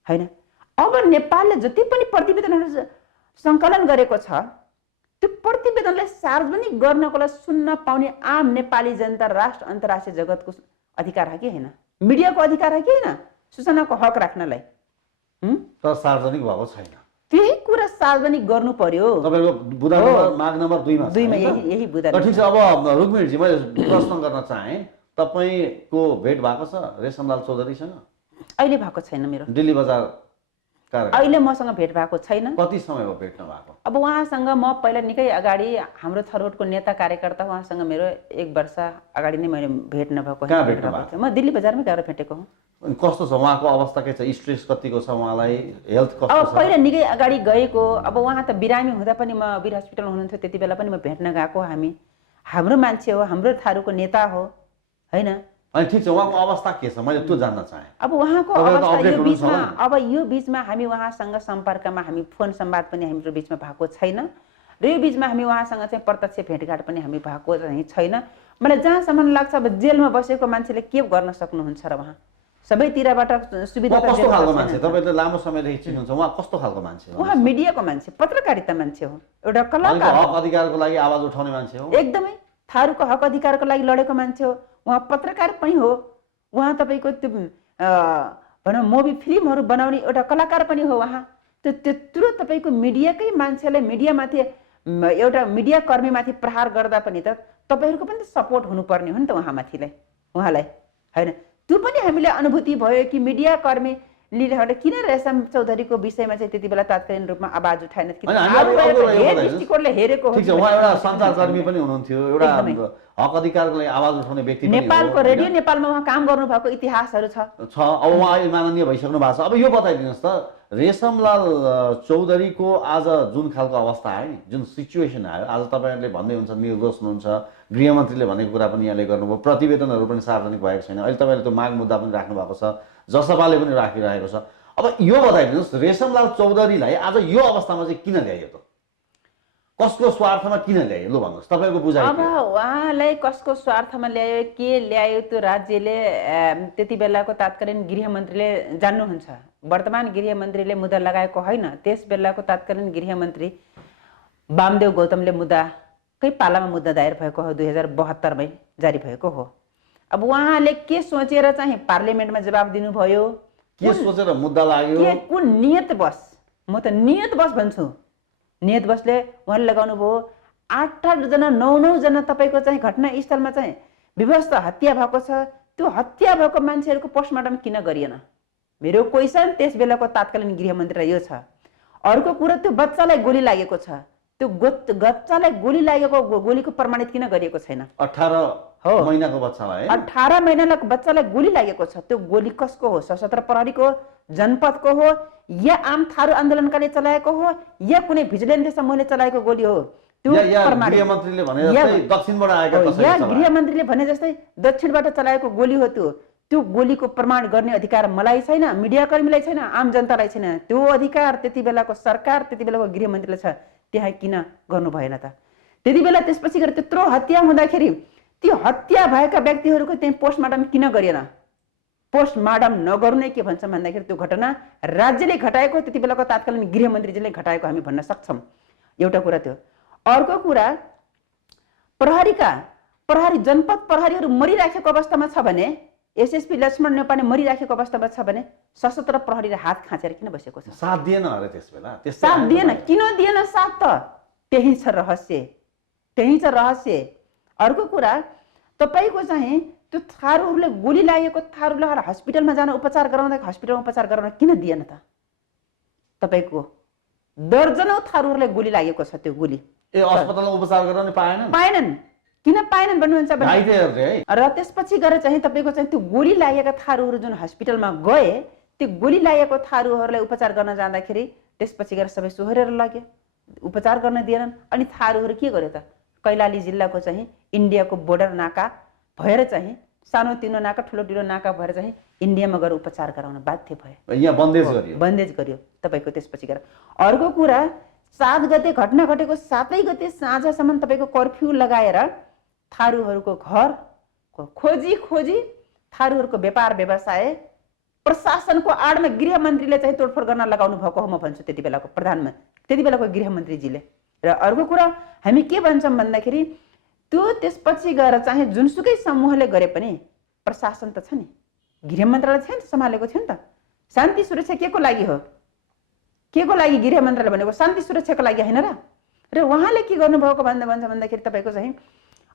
हैन? अब नेपालले जति पनि प्रतिवेदनहरू सङ्कलन गरेको छ त्यो प्रतिवेदनलाई सार्वजनिक गर्नको लागि सुन्न पाउने आम नेपाली जनता राष्ट्र अन्तर्राष्ट्रिय जगतको अधिकार हो कि हैन? मिडियाको अधिकार हो कि हैन? सूचनाको हक राख्नलाई तर सार्वजनिक भएको छैन। त्यही कुरा सार्वजनिक गर्नु पर्यो। तपाईको बुधा नम्बर माग नम्बर 2 मा यही बुधा। ठीक छ। अब रुक्मिणजी मैले प्रश्न गर्न चाहे तपाईको भेट भएको छ रेशमलाल चौधरीसँग? अहिले भएको छैन मेरो। दिल्ली बजार अहिले मसँग भेट भएको छैन। कति समय भयो भेट नभएको? अब उहाँसँग म पहिला निकै अगाडि हाम्रो छरोटको नेता कार्यकर्ता उहाँसँग मेरो 1 वर्ष अगाडि नै मैले भेट नभएको थियो। म दिल्ली बजारमै गएर भेटेको हुँ। कस्तो छ उहाँको अवस्था? के छ? स्ट्रेस कतिको छ उहाँलाई? हेल्थ कस्तो छ? अब पहिला निकै अगाडि गएको। अब उहाँ त बिरामी हुँदा पनि म वीर हस्पिटल हुनुहुन्थ्यो त्यति बेला पनि म भेट्न गएको। हाम्रो मान्छे हो, हाम्रो थारूको नेता हो हैन? अनि ठीक छ। उहाँको अवस्था के छ मैले त्यो जान्न चाहे। अब उहाँको अवस्था यो बीचमा हामी उहाँसँग सम्पर्कमा हामी फोन संवाद पनि हाम्रो बीचमा भएको छैन र यो बीचमा हामी उहाँसँग चाहिँ प्रत्यक्ष भेटघाट पनि हामी भएको चाहिँ छैन। मलाई जहाँसम्म लाग्छ अब जेलमा बसेको मान्छेले के गर्न सक्नुहुन्छ र उहाँ सबैतिरबाट सुविधा कस्तो खालको मान्छे? तपाईले लामो समयदेखि चिन्नुहुन्छ। उहाँ कस्तो खालको मान्छे हो? उहाँ मिडियाको मान्छे, पत्रकारिता मान्छे हो, एउटा कलाकार, हक अधिकारको लागि आवाज उठाउने मान्छे हो। एकदमै थारूको हक अधिकारको लागि लडेको मान्छे हो। उहाँ पत्रकार पनि हो। उहाँ तपाईको त्यो भनौँ मुभी फिल्महरू बनाउने एउटा कलाकार पनि हो। उहाँ त्यत्रो तपाईको मिडियाकै मान्छेलाई मिडियामाथि एउटा मिडिया कर्मीमाथि प्रहार गर्दा पनि त तपाईहरुको पनि सपोर्ट हुनुपर्ने हो नि त उहाँलाई हैन? त्यो पनि हामीले अनुभूति भयो कि मिडिया कर्मीले किन रेशम चौधरीको विषयमा चाहिँ त्यति बेला तात्कालीन रूपमा आवाज उठाएन? दृष्टिकोणले हेरेको हो। ठीक छ। उहाँ एउटा सञ्चारकर्मी पनि हुनुहुन्थ्यो, एउटा हक अधिकारको लागि आवाज उठाउने व्यक्ति पनि हो। नेपालको रेडियो नेपालमा उहाँ काम गर्नु भएको इतिहासहरू छ। अब उहाँ अहिले माननीय भइसक्नु भएको छ। अब यो बताइदिनुहोस् त रेशमलाल चौधरीको आज जुन खालको अवस्था आयो नि, जुन सिचुएसन आयो, आज तपाईहरुले भन्दै हुन्छ निर्दोष हुनुहुन्छ, गृहमन्त्रीले भनेको कुरा पनि यहाँले गर्नुभयो, प्रतिवेदनहरू पनि सार्वजनिक भएको छैन, अहिले तपाईहरुले त्यो माग मुद्दा पनि राख्नु भएको छ, जसपाले पनि राखिरहेको छ। अब यो बताइदिनुहोस् रेशमलाल चौधरीलाई आज यो अवस्थामा चाहिँ किन ल्यायो त? कसको स्वार्थमा किन ल्यायो? लु भन्नुहोस् तपाईको बुझाइ। अब उहाँलाई कसको स्वार्थमा ल्यायो, के ल्यायो त्यो राज्यले त्यति बेलाको तात्कालीन गृहमन्त्रीले जान्नुहुन्छ। वर्तमान गृहमन्त्रीले मुद्दा लगाएको होइन। त्यस बेलाको तात्कालीन गृहमन्त्री वामदेव गौतमले मुद्दाकै पालामा मुद्दा दायर भएको हो, 2072 मै जारी भएको हो। अब उहाँले के सोचेर चाहिँ पार्लियामेन्टमा जवाब दिनुभयो? के सोचेर मुद्दा लाग्यो? के कुन नियतवश? म त नियतवश भन्छु। नियतवशले उहाँले लगाउनु भयो 8-8 जना 9-9 जना तपाईको चाहिँ घटनास्थलमा चाहिँ विभत्स हत्या भएको छ। त्यो हत्या भएको मान्छेहरूको पोस्टमार्टम किन गरिएन? मेरो क्वेसन त्यस बेलाको तात्कालीन गृहमन्त्रीलाई यो छ। अर्को कुरा त्यो बच्चालाई गोली लागेको छ। त्यो बच्चालाई गोली लागेको गोलीको प्रमाणित किन गरिएको छैन? 18 महिनाको बच्चालाई 18 महिनाको बच्चालाई गोली लागेको छ। त्यो गोली कसको हो? सशस्त्र प्रहरीको हो, जनपदको हो या आम थारू आन्दोलनकाले चलाएको हो या कुनै भिजिलेन्ट समूहले चलाएको गोली हो त्यो प्रमाणित गृहमन्त्रीले भने जस्तै दक्षिणबाट आएका कसैले या चलाए। गृहमन्त्रीले भने जस्तै दक्षिणबाट चलाएको गोली हो त्यो गोलीको प्रमाण गर्ने अधिकार मलाई छैन, मिडियाकर्मीलाई छैन, आम जनतालाई छैन। त्यो अधिकार त्यति बेलाको सरकार त्यति बेलाको गृहमन्त्रीलाई छ, त्यहाँ किन गर्नु भएन त? त्यति बेला त्यसपछि गएर त्यत्रो हत्या हुँदाखेरि त्यो हत्या भएका व्यक्तिहरूको त्यही पोस्टमार्टम किन गरिएन? पोस्टमार्टम नगर्ने के भन्छ भन्दाखेरि त्यो घटना राज्यले घटाएको, त्यति बेलाको तत्कालीन गृहमन्त्रीजीले घटाएको हामी भन्न सक्छौँ। एउटा कुरा त्यो। अर्को कुरा, प्रहरी जनपद प्रहरीहरू मरिराखेको अवस्थामा छ भने, एसएसपी लक्ष्मण नेपालले मरिराखेको अवस्थामा छ भने सशस्त्र प्रहरीले हात खाँचेर किन बसेको छ? साथ दिएन अरे त्यसबेला। साथ दिएन, किन दिएन साथ त? त्यही छ रहस्य। अर्को कुरा, तपाईको चाहिँ त्यो थारूहरूले गोली लागेको थारूलाई हस्पिटलमा जान उपचार गराउँदा हस्पिटलमा उपचार गराउन किन दिएन त? तपाईको दर्जनौं थारूहरूलाई गोली लागेको छ, त्यो गोली अस्पतालमा उपचार गराउन पाएनन्। किन पाएनन् भन्नुहुन्छ भने र त्यसपछि गएर चाहिँ तपाईको चाहिँ त्यो गोली लागेका थारूहरू जुन हस्पिटलमा गए, त्यो गोली लागेको थारूहरूलाई उपचार गर्न जाँदाखेरि त्यसपछि गएर सबै सोहोरेर लग्यो, उपचार गर्न दिएनन्। अनि थारूहरू के गर्यो त? कैलाली जिल्लाको चाहिँ इन्डियाको बोर्डर नाका भएर चाहिँ सानो तिनो नाका ठुलो ठुलो नाका भएर चाहिँ इन्डियामा गएर उपचार गराउन बाध्य भयो। यहाँ बन्देज गरियो तपाईको। त्यसपछि गएर अर्को कुरा, 7 गते घटना घटेको 7 गते साँझसम्म तपाईको कर्फ्यू लगाएर थारूहरूको घर खोजी थारूहरूको व्यापार व्यवसाय प्रशासनको आडमा गृहमन्त्रीले चाहिँ तोडफोड गर्न लगाउनु भएको हो म भन्छु, त्यति बेलाको त्यति बेलाको गृहमन्त्रीजीले। र अर्को कुरा हामी के भन्छौँ भन्दाखेरि त्यो त्यसपछि गएर चाहिँ जुनसुकै समूहले गरे पनि प्रशासन त छ नि, गृह मन्त्रालय थियो नि त, सम्हालेको थियो नि त। शान्ति सुरक्षा के को लागि हो? के को लागि गृह मन्त्रालय भनेको? शान्ति सुरक्षाको लागि होइन र? र उहाँले के गर्नुभएको भन्दाखेरि तपाईँको चाहिँ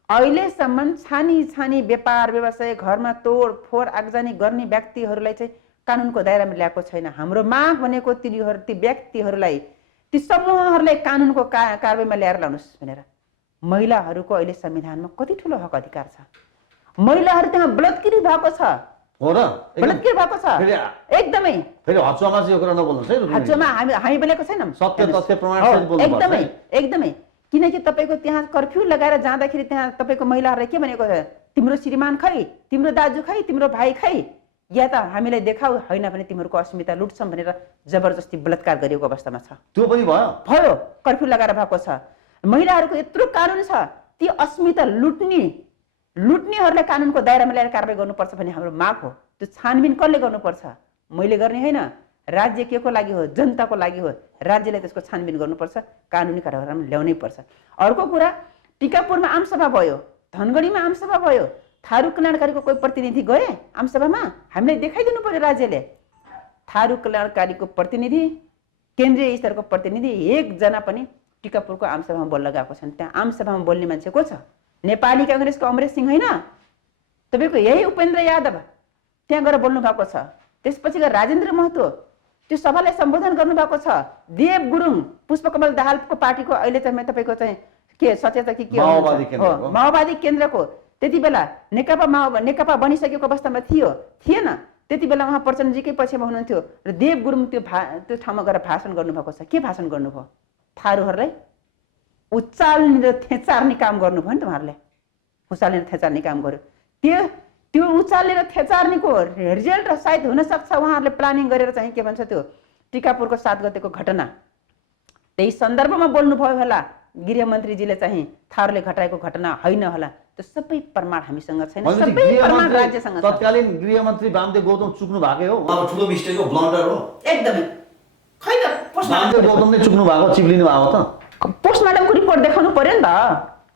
अहिलेसम्म छानी व्यापार व्यवसाय घरमा तोडफोड आगजनी गर्ने व्यक्तिहरूलाई चाहिँ कानुनको दायरामा ल्याएको छैन। हाम्रो माग भनेको ती व्यक्तिहरूलाई ती समूहहरूलाई कानुनको कारबाहीमा ल्याएर ल्याउनुहोस् भनेर। महिलाहरूको अहिले संविधानमा कति ठुलो हक अधिकार छ? महिलाहरू त्यहाँ बलात्कृत भएको छ, बलात्कृत भएको छ एकदमै। फेरि हचुवामा चाहिँ यो कुरा नबोल्नुहोस् है। हचुवामा हामी बोलेको छैनौँ, सत्य तथ्य प्रमाण सहित बोल्नुपर्छ एकदमै। किनकि तपाईको त्यहाँ कर्फ्यू लगाएर जाँदाखेरि त्यहाँ तपाईको महिलाहरूलाई के भनेको छ? तिम्रो श्रीमान खै, तिम्रो दाजु खै, तिम्रो भाइ खै, या त हामीलाई देखाऊ, होइन भने तिमीहरूको अस्मिता लुट्छौँ भनेर जबरजस्ती बलात्कार गरिएको अवस्थामा छ। त्यो पनि भयो, कर्फ्यू लगाएर भएको छ। महिलाहरूको यत्रो कानुन छ, ती अस्मिता लुट्नेहरूलाई कानुनको दायरामा ल्याएर कारबाही गर्नुपर्छ भन्ने हाम्रो माग हो। त्यो छानबिन कसले गर्नुपर्छ? मैले गर्ने होइन, राज्य के को लागि हो? जनताको लागि हो। राज्यले त्यसको छानबिन गर्नुपर्छ, कानुनी कारबाहीमा ल्याउनै पर्छ। अर्को कुरा, टिकापुरमा आमसभा भयो, धनगढीमा आमसभा भयो, थारू कल्याणकारीको कोही प्रतिनिधि गए आमसभामा? हामीलाई देखाइदिनु पर्यो राज्यले। थारू कल्याणकारीको प्रतिनिधि, केन्द्रीय स्तरको प्रतिनिधि एकजना पनि टिकापुरको आमसभामा बोल्न गएको छन्। त्यहाँ आमसभामा बोल्ने मान्छे को छ? नेपाली काङ्ग्रेसको अमरेश सिंह होइन, तपाईँको यही उपेन्द्र यादव त्यहाँ गएर बोल्नु भएको छ। त्यसपछि गएर राजेन्द्र महतो त्यो सभालाई सम्बोधन गर्नुभएको छ। देव गुरुङ पुष्पकमल दाहालको पार्टीको अहिले चाहिँ तपाईँको चाहिँ के सचेतक के माओवादी केन्द्रको त्यति बेला नेकपा बनिसकेको अवस्थामा थिएन, त्यति बेला उहाँ प्रचण्डजीकै पक्षमा हुनुहुन्थ्यो। र देव गुरुङ त्यो ठाउँमा गएर भाषण गर्नुभएको छ। के भाषण गर्नुभयो? थारूहरूलाई उचाल्ने र थेचार्ने काम गर्नुभयो नि त उहाँहरूले। उचाल्ने र थेचार्ने काम गर्यो। त्यो उचाल्ने र थेचार्नेको रिजल्ट सायद हुनसक्छ उहाँहरूले प्लानिङ गरेर चाहिँ के भन्छ त्यो टिकापुरको 7 गतेको घटना त्यही सन्दर्भमा बोल्नुभयो होला। गृहमन्त्रीजीले चाहिँ थारूले घटाएको घटना होइन होला। त्यो सबै प्रमाण हामीसँग छैन, सबै प्रमाण राज्यसँग छ। तत्कालीन गृहमन्त्री वामदेव गौतम चुक्नु भएको हो, उहाँको ठुलो मिस्टेक हो, ब्लन्डर हो एकदमै। खै त वामदेव गौतमले चुक्नु भएको, चिप्लिनु भएको त पोस्टमार्टमको रिपोर्ट देखाउनु पर्यो नि त।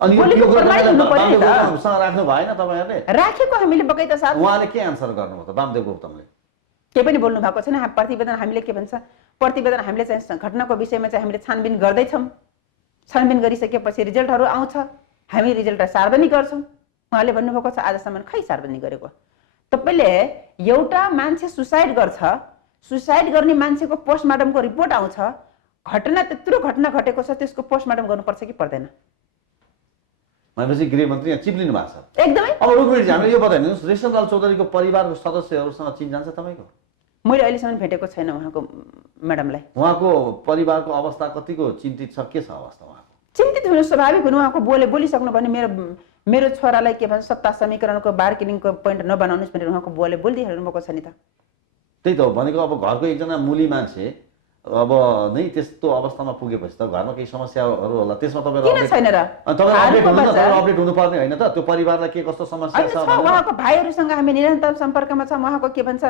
अनि यो गौतमसँग राख्नु भएन तपाईँहरूले? राखेको हामीले बगैँचा साथ। उहाँले के आन्सर गर्नुभयो त वामदेव गौतमले? केही पनि बोल्नु भएको छैन। प्रतिवेदन हामीले के भन्छ, प्रतिवेदन हामीले चाहिँ घटनाको विषयमा चाहिँ हामीले छानबिन गर्दैछौँ। छानबिन गरिसकेपछि रिजल्टहरू आउँछ, हामी रिजल्ट सार्वजनिक गर्छौँ। उहाँले भन्नुभएको छ आजसम्म खै सार्वजनिक गरेको? तपाईँले एउटा मान्छे सुसाइड गर्छ, सुसाइड गर्ने मान्छेको पोस्टमार्टमको रिपोर्ट आउँछ, घटना त्यत्रो घटना घटेको छ, त्यसको पोस्टमार्टम गर्नुपर्छ कि पर्दैन? भनेपछि गृहमन्त्री यहाँ चिप्लिनु भएको छ एकदमै। अब रुक्मिणजी हामीले यो बताइदिनुहोस्, रेशमलाल चौधरीको परिवारको सदस्यहरूसँग चिन जान्छ तपाईँको? मैले अहिलेसम्म भेटेको छैन उहाँको म्याडमलाई। उहाँको परिवारको अवस्था कतिको चिन्तित छ, के छ अवस्था उहाँको? चिन्तित हुनु स्वाभाविक हुनु। उहाँको बोलिसक्नु भने मेरो छोरालाई के भन्छ सत्ता समीकरणको बार्गेनिङको पोइन्ट नबनाउनुहोस् भनेर उहाँको बुवाले बोलिदिइहाल्नु भएको छ नि त। त्यही त हो भनेको। अब घरको एकजना मुली मान्छे अब नै त्यस्तो अवस्थामा पुगेपछि त घरमा केही समस्याहरू होला, त्यसमा किन छैन र? अपडेट हुनुपर्ने होइन त? त्यो परिवारलाई के कस्तो समस्या छ? उहाँको भाइहरूसँग हामी निरन्तर सम्पर्कमा छौँ। उहाँको के भन्छ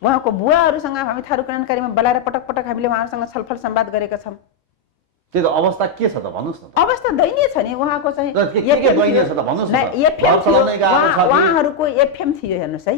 उहाँको बुवाहरूसँग हामी थारू क्रान्तिकारीमा बोलाएर पटक पटक हामीले उहाँहरूसँग छलफल संवाद गरेका छौँ। त्यो त अवस्था के छ त भन्नुहोस् न। अवस्था दयनीय छ नि उहाँको चाहिँ। उहाँहरूको एफएम थियो, हेर्नुहोस् है,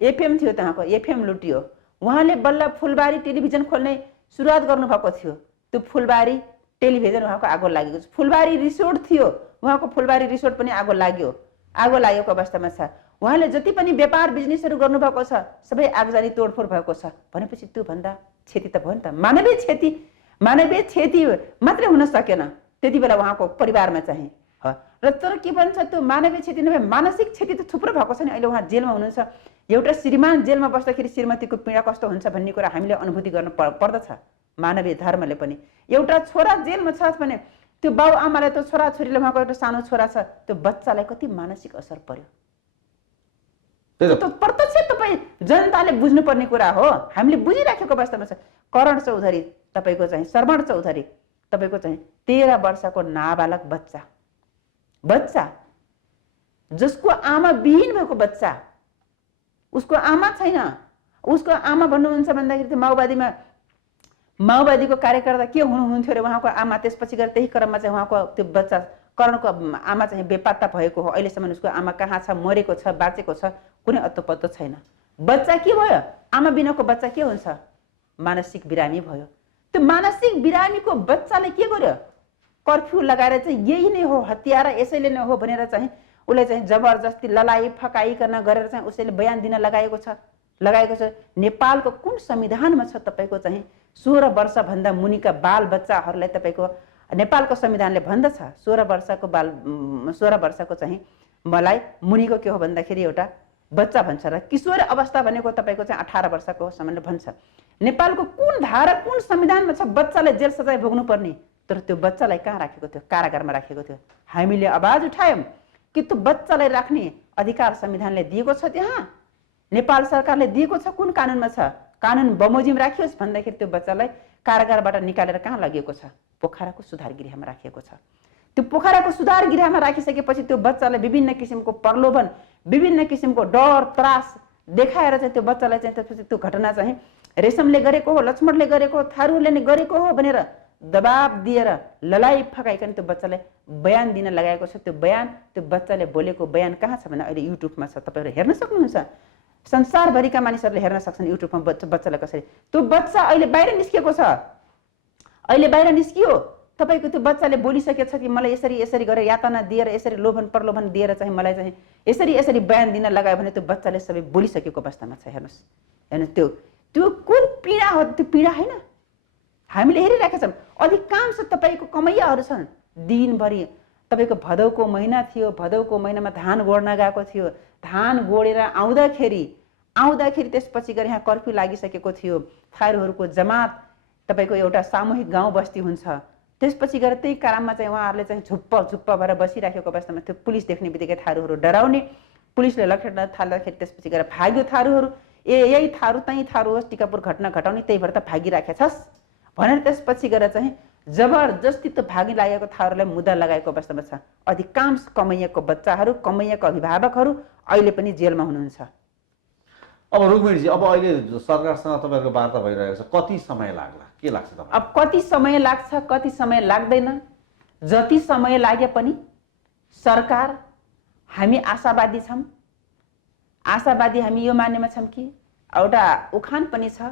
एफएम थियो, त्यहाँको एफएम लुटियो। उहाँले बल्ल फुलबारी टेलिभिजन खोल्ने सुरुवात गर्नुभएको थियो। त्यो फुलबारी टेलिभिजन उहाँको आगो लागेको छ। फुलबारी रिसोर्ट थियो, उहाँको फुलबारी रिसोर्ट पनि आगो लागेको अवस्थामा छ। उहाँले जति पनि व्यापार बिजनेसहरू गर्नुभएको छ सबै आगजनी तोडफोड भएको छ भनेपछि त्योभन्दा क्षति त भयो नि त। मानवीय क्षति मात्रै हुन सकेन त्यति बेला उहाँको परिवारमा चाहिँ। र तर के भन्छ त्यो मानवीय क्षति नभए मानसिक क्षति त थुप्रो भएको छ नि। अहिले उहाँ जेलमा हुनुहुन्छ। एउटा श्रीमान जेलमा बस्दाखेरि श्रीमतीको पीडा कस्तो हुन्छ भन्ने कुरा हामीले अनुभूति गर्न पर्दछ मानवीय धर्मले पनि। एउटा छोरा जेलमा छ भने त्यो बाउ आमालाई त्यो छोराछोरीले उहाँको एउटा सानो छोरा छ त्यो बच्चालाई कति मानसिक असर पर्यो त्यो प्रत्यक्ष तपाईँ जनताले बुझ्नुपर्ने कुरा हो। हामीले बुझिराखेको अवस्थामा छ। करण चौधरी तपाईँको चाहिँ, श्रवण चौधरी तपाईँको चाहिँ 13 वर्षको नाबालक बच्चा जसको आमा विहीन भएको बच्चा, उसको आमा छैन। उसको आमा भन्नुहुन्छ भन्दाखेरि माओवादीको कार्यकर्ता के हुनुहुन्थ्यो अरे उहाँको आमा। त्यसपछि गएर त्यही क्रममा चाहिँ उहाँको त्यो बच्चा करणको आमा चाहिँ बेपत्ता भएको हो। अहिलेसम्म उसको आमा कहाँ छ, मरेको छ, बाँचेको छ, कुनै अत्तो पत्तो छैन। बच्चा के भयो? आमा बिनाको बच्चा के हुन्छ? मानसिक बिरामी भयो। त्यो मानसिक बिरामीको बच्चाले के गर्यो? कर्फ्यू लगाएर चाहिँ यही नै हो हतियार, यसैले नै हो भनेर चाहिँ उसले चाहिँ जबरजस्ती ललाई फकाइकन गरेर चाहिँ उसैले बयान दिन लगाएको छ। नेपालको कुन संविधानमा छ तपाईँको चाहिँ 16 वर्षभन्दा मुनिका बाल बच्चाहरूलाई तपाईँको नेपालको संविधानले भन्दछ 16 वर्षको चाहिँ मलाई मुनिको के हो भन्दाखेरि एउटा बच्चा भन्छ र किशोर अवस्था भनेको तपाईँको चाहिँ 18 वर्षको सम्मले भन्छ। नेपालको कुन धारा कुन संविधानमा छ बच्चालाई जेल सजाय भोग्नु पर्ने? तर त्यो बच्चालाई कहाँ राखेको थियो? कारागारमा राखेको थियो। हामीले आवाज उठायौँ कि त्यो बच्चालाई राख्ने अधिकार संविधानले दिएको छ। त्यहाँ नेपाल सरकारले दिएको छ। कुन कानुनमा छ? कानुन बमोजिम राखियोस् भन्दाखेरि त्यो बच्चालाई कारागारबाट निकालेर कहाँ लगिएको छ? पोखराको सुधार गृहमा राखिएको छ। त्यो पोखराको सुधार गृहमा राखिसकेपछि त्यो बच्चालाई विभिन्न किसिमको प्रलोभन, विभिन्न किसिमको डर त्रास देखाएर चाहिँ त्यो बच्चालाई चाहिँ त्यसपछि त्यो घटना चाहिँ रेशमले गरेको हो, लक्ष्मणले गरेको हो, थारूले नै गरेको हो भनेर दबाब दिएर ललाई फकाइकन त्यो बच्चालाई बयान दिन लगाएको छ। त्यो बयान त्यो बच्चाले बोलेको बयान कहाँ छ भने अहिले युट्युबमा छ, तपाईँहरू हेर्न सक्नुहुन्छ। संसारभरिका मानिसहरूले हेर्न सक्छन् युट्युबमा बच्चालाई कसरी। त्यो बच्चा अहिले बाहिर निस्किएको छ, अहिले बाहिर निस्कियो। तपाईँको त्यो बच्चाले बोलिसकेको छ कि मलाई यसरी गरेर यातना दिएर यसरी लोभन प्रलोभन दिएर चाहिँ मलाई चाहिँ यसरी बयान दिन लगायो भने त्यो बच्चाले सबै बोलिसकेको अवस्थामा छ। हेर्नुहोस् त्यो कुन पीडा हो? त्यो पीडा होइन हामीले हेरिरहेका छौँ। अधिकांश तपाईँको कमैयाहरू छन् दिनभरि। तपाईँको भदौको महिना थियो, भदौको महिनामा धान गोड्न गएको थियो। धान गोडेर आउँदाखेरि त्यसपछि गएर यहाँ कर्फ्यू लागिसकेको थियो। थारूहरूको जमात तपाईँको एउटा सामूहिक गाउँ बस्ती हुन्छ। त्यसपछि गएर त्यही काममा चाहिँ उहाँहरूले चाहिँ झुप्प भएर बसिराखेको अवस्थामा त्यो पुलिस देख्ने बित्तिकै थारूहरू डराउने, पुलिसले लखेट्न थाल्दाखेरि त्यसपछि गएर भाग्यो थारूहरू। यही थारू त्यहीँ थारू होस्, टिकापुर घटना घटाउने, त्यही भएर त भागिराखेछस् भनेर त्यसपछि गएर चाहिँ जबरजस्ती त्यो भागी लागेको थारूलाई मुद्दा लगाएको अवस्थामा छ। अधिकांश कमैयाको बच्चाहरू, कमैयाको अभिभावकहरू अहिले पनि जेलमा हुनुहुन्छ। अब रुक्मिणीजी, अब अहिले सरकारसँग तपाईँहरूको वार्ता भइरहेको छ, कति समय लाग्ला? के लाग्छ तपाईँ? अब कति समय लाग्छ, कति समय लाग्दैन, जति समय लागे पनि सरकार, हामी आशावादी छौँ। आशावादी हामी यो मान्नेमा छौँ कि एउटा उखान पनि छ,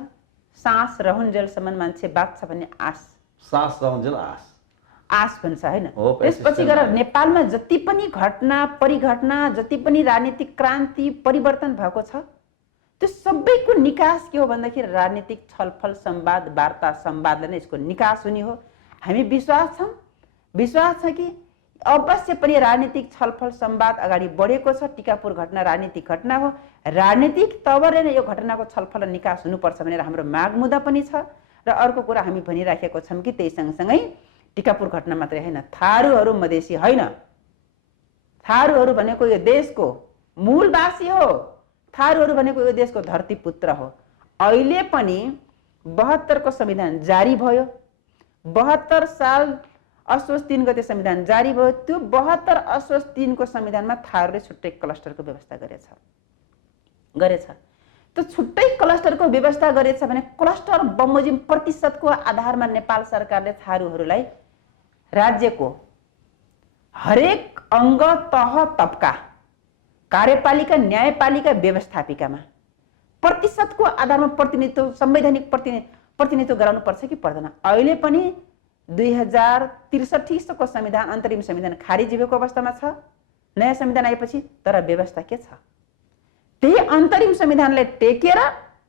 सास रहन्जेलसम्म मान्छे बाँच्छ भन्ने आश। सास रहन्जेल आश भन्छ होइन। त्यसपछि गएर नेपालमा जति पनि घटना परिघटना, जति पनि राजनीतिक क्रान्ति परिवर्तन भएको छ त्यो सबैको निकास के हो भन्दाखेरि राजनीतिक छलफल, संवाद, वार्ता, संवादले नै यसको निकास हुने हो। हामी विश्वास छ कि अवश्य पनि राजनीतिक छलफल संवाद अगाडि बढेको छ। टिकापुर घटना राजनीतिक घटना हो, राजनीतिक तवरले नै यो घटनाको छलफल निकास हुनुपर्छ भनेर हाम्रो माग मुद्दा पनि छ। र अर्को कुरा हामी भनिराखेको छौँ कि त्यही सँगसँगै टिकापुर घटना मात्रै होइन, थारूहरू मधेसी होइन, थारूहरू भनेको यो देशको मूलवासी हो, थारूहरू भनेको यो देशको धरतीपुत्र हो। अहिले पनि 72 को संविधान जारी भयो, 72 साल असोज 3 गते संविधान जारी भयो। त्यो 72 असोज 3 को संविधानमा थारूले छुट्टै क्लस्टरको व्यवस्था गरेछ। त्यो छुट्टै क्लस्टरको व्यवस्था गरेछ भने क्लस्टर बमोजिम प्रतिशतको आधारमा नेपाल सरकारले थारूहरूलाई राज्यको हरेक अङ्ग तह तबका कार्यपालिका न्यायपालिका व्यवस्थापिकामा प्रतिशतको आधारमा प्रतिनिधित्व संवैधानिक प्रतिनिधित्व गराउनुपर्छ कि पर्दैन। अहिले पनि 2063 को संविधान अन्तरिम संविधान खारिज भएको अवस्थामा छ, नयाँ संविधान आएपछि, तर व्यवस्था के छ? त्यही अन्तरिम संविधानलाई टेकेर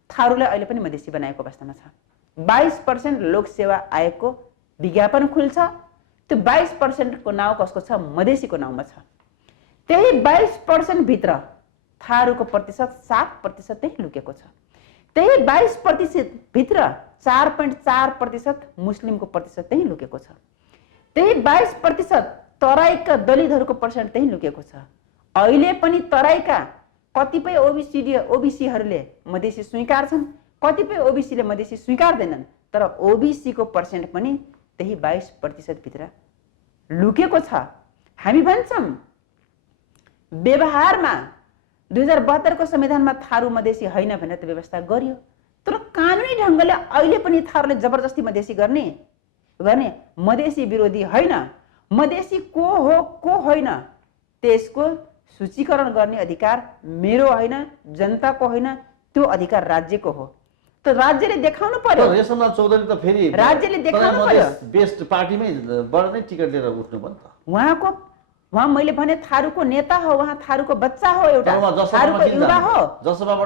थारूलाई अहिले पनि मधेसी बनाएको अवस्थामा छ। 22% लोकसेवा आयोगको विज्ञापन खुल्छ, त्यो 22% को नाउँ कसको छ? मधेसीको नाउँमा छ। त्यही 22% भित्र थारूको प्रतिशत 7% त्यही लुकेको छ। त्यही 22% भित्र 4.4% मुस्लिमको प्रतिशत त्यही लुकेको छ। त्यही 22% तराईका दलितहरूको पर्सेन्ट त्यही लुकेको छ। अहिले पनि तराईका कतिपय ओबीसीहरूले मधेसी स्वीकार्छन्, कतिपय ओबीसीले मधेसी स्वीकार्दैनन्, तर ओबीसीको पर्सेन्ट पनि त्यही 22% भित्र लुकेको छ। हामी भन्छौँ व्यवहारमा 2072 को संविधानमा थारू मधेसी होइन भनेर त व्यवस्था गरियो, तर कानुनी ढङ्गले अहिले पनि थारूले जबरजस्ती मधेसी गर्ने मधेसी विरोधी होइन। मधेसी को हो को होइन त्यसको सूचीकरण गर्ने अधिकार मेरो होइन, जनताको होइन, त्यो अधिकार राज्यको हो। त राज्यले देखाउनु पर्यो। रेशमलाल चौधरी त फेरि राज्यले देखाउनु पर्यो, बेस्ट पार्टीमै बाट नै टिकट लिएर उठ्नु भयो नि त। उहाँ मैले भने थारूको नेता हो, उहाँ थारूको बच्चा हो, एउटा थारूको युवा हो,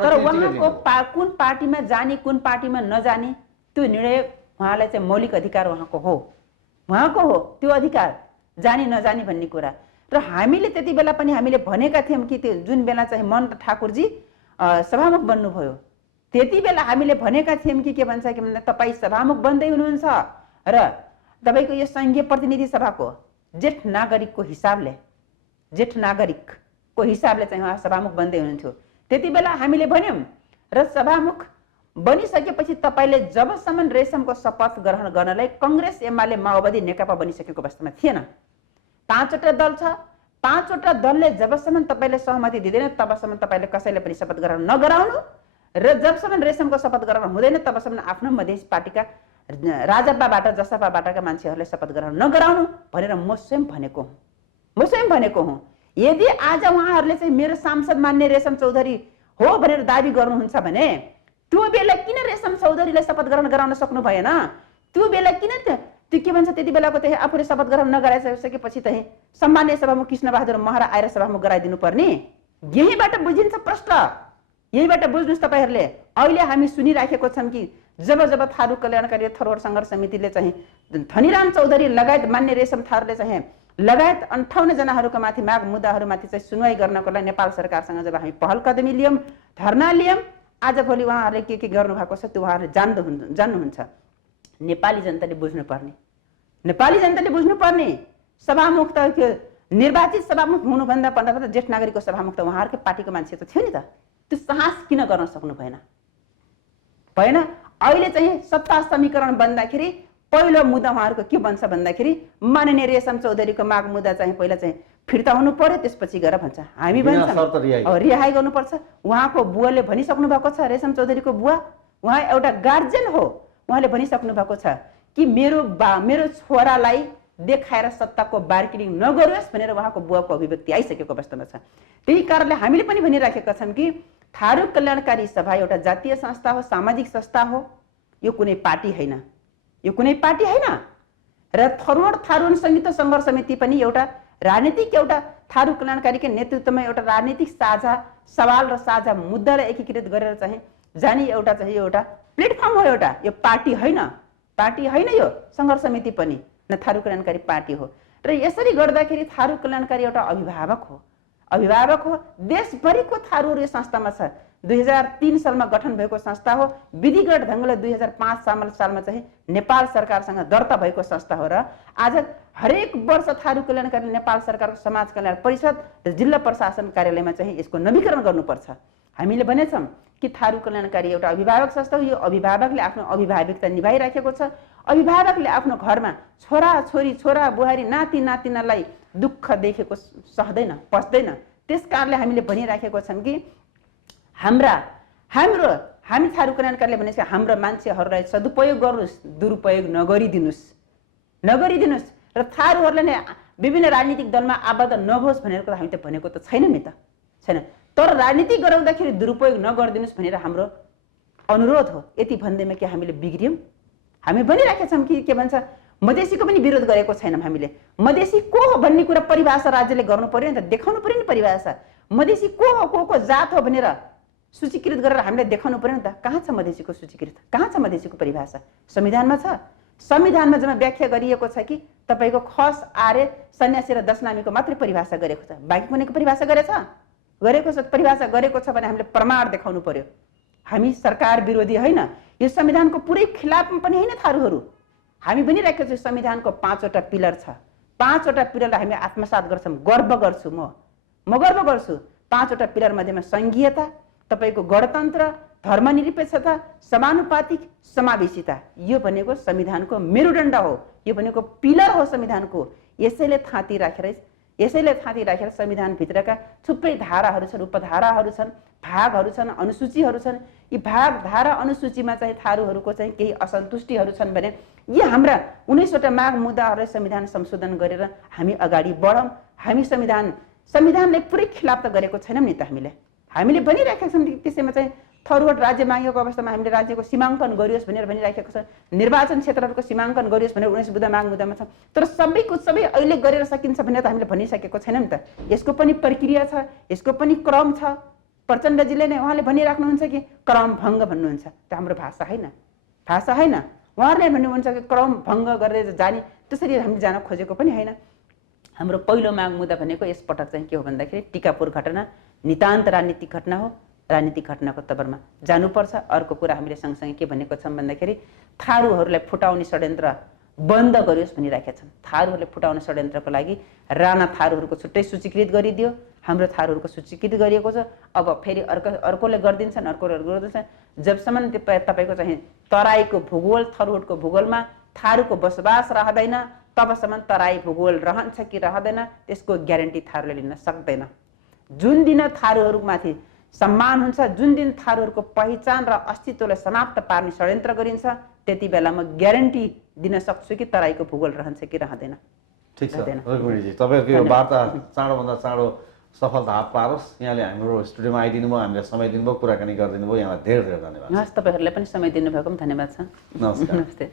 तर उहाँको कुन पार्टीमा जाने कुन पार्टीमा नजाने त्यो निर्णय उहाँलाई चाहिँ मौलिक अधिकार उहाँको हो, त्यो अधिकार जाने नजाने भन्ने कुरा। र हामीले त्यति बेला पनि हामीले भनेका थियौँ कि त्यो जुन बेला चाहिँ मन ठाकुरजी सभामुख बन्नुभयो त्यति बेला हामीले भनेका थियौँ कि के भन्छ कि भन्दा तपाईँ सभामुख बन्दै हुनुहुन्छ र तपाईँको यो सङ्घीय प्रतिनिधि सभाको जेठ नागरिकको हिसाबले चाहिँ उहाँ सभामुख बन्दै हुनुहुन्थ्यो। त्यति बेला हामीले भन्यौँ र सभामुख बनिसकेपछि तपाईँले जबसम्म रेशमको शपथ ग्रहण गर्नलाई काङ्ग्रेस एमाले माओवादी नेकपा बनिसकेको अवस्थामा थिएन। 5वटा दल छ, 5वटा दलले जबसम्म तपाईँले सहमति दिँदैन तबसम्म तपाईँले कसैले पनि शपथ ग्रहण नगराउनु र जबसम्म रेशमको शपथ ग्रहण हुँदैन तबसम्म आफ्नो मधेस पार्टीका राजपाबाट जसपाबाटका मान्छेहरूले शपथ ग्रहण नगराउनु भनेर म स्वयं भनेको हुँ। यदि आज उहाँहरूले चाहिँ मेरो सांसद मान्ने रेशम चौधरी हो भनेर दाबी गर्नुहुन्छ भने त्यो बेला किन रेशम चौधरीलाई शपथ ग्रहण गराउन सक्नु भएन? त्यो बेला किन त्यो के भन्छ त्यति बेलाको त्यही आफूले शपथ ग्रहण नगराइसकेपछि चाहिँ सम्मान्य सभामुख कृष्णबहादुर महरा आएर सभामुख गराइदिनु पर्ने? यहीँबाट बुझिन्छ प्रश्न, यहीँबाट बुझ्नुहोस् तपाईँहरूले। अहिले हामी सुनिराखेको छौँ कि जब थारू कल्याणकारी थरोर सङ्घर्ष समितिले चाहिँ धनीराम चौधरी लगायत मान्य रेशम थारूले चाहिँ लगायत 58 जनाहरूको माथि माग मुद्दाहरूमाथि चाहिँ सुनवाई गर्नको लागि नेपाल सरकारसँग जब हामी पहल कदमी लियौँ, धरना लियौँ, आजभोलि उहाँहरूले के गर्नु भएको छ त्यो उहाँहरूले जान्नुहुन्छ। नेपाली जनताले बुझ्नुपर्ने सभामुख त निर्वाचित सभामुख हुनुभन्दा भन्दा जेठ नागरिकको सभामुख त उहाँहरूकै पार्टीको मान्छे त थियो नि त। त्यो साहस किन गर्न सक्नु भएन? अहिले चाहिँ सत्ता समीकरण बन्दाखेरि पहिलो मुद्दा उहाँहरूको के बन्छ भन्दाखेरि माननीय रेशम चौधरीको माग मुद्दा चाहिँ पहिला चाहिँ फिर्ता हुनु पर्यो, त्यसपछि गएर भन्छ हामी भन्छौँ रिहाई गर्नुपर्छ। उहाँको बुवाले भनिसक्नु भएको छ, रेशम चौधरीको बुवा उहाँ एउटा गार्जियन हो, उहाँले भनिसक्नु भएको छ कि मेरो छोरालाई देखाएर सत्ताको बार्गेनिङ नगरोस् भनेर उहाँको बुवाको अभिव्यक्ति आइसकेको अवस्थामा छ। त्यही कारणले हामीले पनि भनिराखेका छौँ कि थारू कल्याणकारी सभा एउटा जातीय संस्था हो, सामाजिक संस्था हो, यो कुनै पार्टी होइन। र थारू संयुक्त सङ्घर्ष समिति पनि एउटा राजनीतिक एउटा थारू कल्याणकारीको नेतृत्वमा एउटा राजनीतिक साझा सवाल र साझा मुद्दालाई एकीकृत गरेर चाहिँ जाने एउटा प्लेटफर्म हो। यो पार्टी होइन यो सङ्घर्ष समिति पनि न थारू कल्याणकारी पार्टी हो। र र यसरी गर्दाखेरि थारू कल्याणकारी एउटा अभिभावक हो। देशभरिको थारूहरू यो संस्थामा छ। 2003 सालमा गठन भएको संस्था हो। विधिगत ढङ्गले 2005 सालमा चाहिँ नेपाल सरकारसँग दर्ता भएको संस्था हो र आज हरेक वर्ष थारू कल्याणकारी नेपाल सरकारको समाज कल्याण परिषद र जिल्ला प्रशासन कार्यालयमा चाहिँ यसको नवीकरण गर्नुपर्छ। हामीले भनेछौँ कि थारू कल्याणकारी एउटा अभिभावक संस्था हो। यो अभिभावकले आफ्नो अभिभाविकता निभाइराखेको छ। अभिभावकले आफ्नो घरमा छोराछोरी, छोरा बुहारी, नाति नातिनालाई दुःख देखेको सहदैन, पस्दैन। त्यस कारणले हामीले भनिराखेको छौँ कि हामी थारू कल्याणकारीले भनेपछि हाम्रो मान्छेहरूलाई सदुपयोग गर्नुहोस्, दुरुपयोग नगरिदिनुहोस् र थारूहरूलाई नै विभिन्न राजनीतिक दलमा आबद्ध नहोस् भनेर हामी त भनेको त छैन नि त, छैन। तर राजनीति गराउँदाखेरि दुरुपयोग नगरिदिनुहोस् भनेर हाम्रो अनुरोध हो। यति भन्दैमा कि हामीले बिग्रियौँ? हामी भनिराखेका छौँ कि के भन्छ, मधेसीको पनि विरोध गरेको छैनौँ हामीले। मधेसी को हो भन्ने कुरा परिभाषा राज्यले गर्नु पर्यो नि त, देखाउनु पर्यो नि परिभाषा। मधेसी को हो, को जात हो भनेर सूचीकृत गरेर हामीले देखाउनु पर्यो नि त। कहाँ छ मधेसीको सूचीकृत? कहाँ छ मधेसीको परिभाषा? संविधानमा छ। संविधानमा जम्मा व्याख्या गरिएको छ कि तपाईँको खस, आर्य, सन्यासी र दशनामीको मात्रै परिभाषा गरेको छ। बाँकी कुनैको परिभाषा परिभाषा गरेको छ भने हामीले प्रमाण देखाउनु पर्यो। हामी सरकार विरोधी होइन, यो संविधानको पुरै खिलाफमा पनि होइन थारूहरू। हामी भनिरहेको छौँ संविधानको 5वटा पिलर छ। 5वटा पिलरलाई हामी आत्मसात गर्छौँ। गर्व गर्छु म गर्व गर्छु। 5वटा पिलर मध्येमा संघीयता, तपाईँको गणतन्त्र, धर्मनिरपेक्षता, समानुपातिक, समावेशिता, यो भनेको संविधानको मेरुदण्ड हो। यो भनेको पिलर हो संविधानको। यसैले थाती राखेर संविधानभित्रका थुप्रै धाराहरू छन्, उपधाराहरू छन्, भागहरू छन्, अनुसूचीहरू छन्। यी भाग, धारा, अनुसूचीमा चाहिँ थारूहरूको चाहिँ केही असन्तुष्टिहरू छन् भने यी हाम्रा 19वटा माग मुद्दाहरूलाई संविधान संशोधन गरेर हामी अगाडि बढौँ। हामी संविधानले पुरै खिलाफ त गरेको छैनौँ नि त। हामीले भनिराखेका छौँ कि त्यसैमा चाहिँ थरुवट राज्य मागेको अवस्थामा हामीले राज्यको सीमाङ्कन गरियोस् भनेर भनिराखेको छ। निर्वाचन क्षेत्रहरूको सीमाङ्कन गरियोस् भनेर 19 बुँदा माग मुद्दामा छ। तर सबैको सबै अहिले गरेर सकिन्छ भनेर त हामीले भनिसकेको छैनौँ नि त। यसको पनि प्रक्रिया छ, यसको पनि क्रम छ। प्रचण्डजीले नै उहाँले भनिराख्नुहुन्छ कि क्रम भङ्ग भन्नुहुन्छ। त्यो हाम्रो भाषा होइन। उहाँहरूले भन्नुहुन्छ कि क्रम भङ्ग गरेर जाने, त्यसरी हामीले जान खोजेको पनि होइन। हाम्रो पहिलो माग मुद्दा भनेको यसपटक चाहिँ के हो भन्दाखेरि टिकापुर घटना नितान्त राजनीतिक घटना हो। राजनीतिक घटनाको तवरमा जानुपर्छ। अर्को कुरा हामीले सँगसँगै के भनेको छौँ भन्दाखेरि थारूहरूलाई फुटाउने षड्यन्त्र बन्द गरियोस् भनिराखेका छन्। थारूहरूले फुटाउने षड्यन्त्रको लागि राणा थारूहरूको छुट्टै सूचीकृत गरिदियो, हाम्रो थारूहरूको सूचीकृत गरिएको छ। अब फेरि अर्कोले गरिदिन्छन्। जबसम्म तपाईँको चाहिँ तराईको भूगोल, थरुवटको भूगोलमा थारूको बसोबास रहँदैन, तबसम्म तराई भूगोल रहन्छ कि रहँदैन त्यसको ग्यारेन्टी थारूले लिन सक्दैन। जुन दिन थारूहरूमाथि सम्मान हुन्छ, जुन दिन थारूहरूको पहिचान र अस्तित्वलाई समाप्त पार्ने षड्यन्त्र गरिन्छ, त्यति बेला म ग्यारेन्टी दिन सक्छु कि तराईको भूगोल रहन्छ कि रहँदैन। ठिक छ रुक्मिणीजी, तपाईँहरूको यो वार्ता चाँडोभन्दा चाँडो सफलता हात पारोस्। यहाँले हाम्रो स्टुडियोमा आइदिनु भयो, हामीलाई समय दिनुभयो, कुराकानी गरिदिनु भयो। यहाँलाई धेरै धेरै धन्यवाद। हस्, तपाईँहरूलाई पनि समय दिनुभएको पनि धन्यवाद छ। नमस्कार। नमस्ते।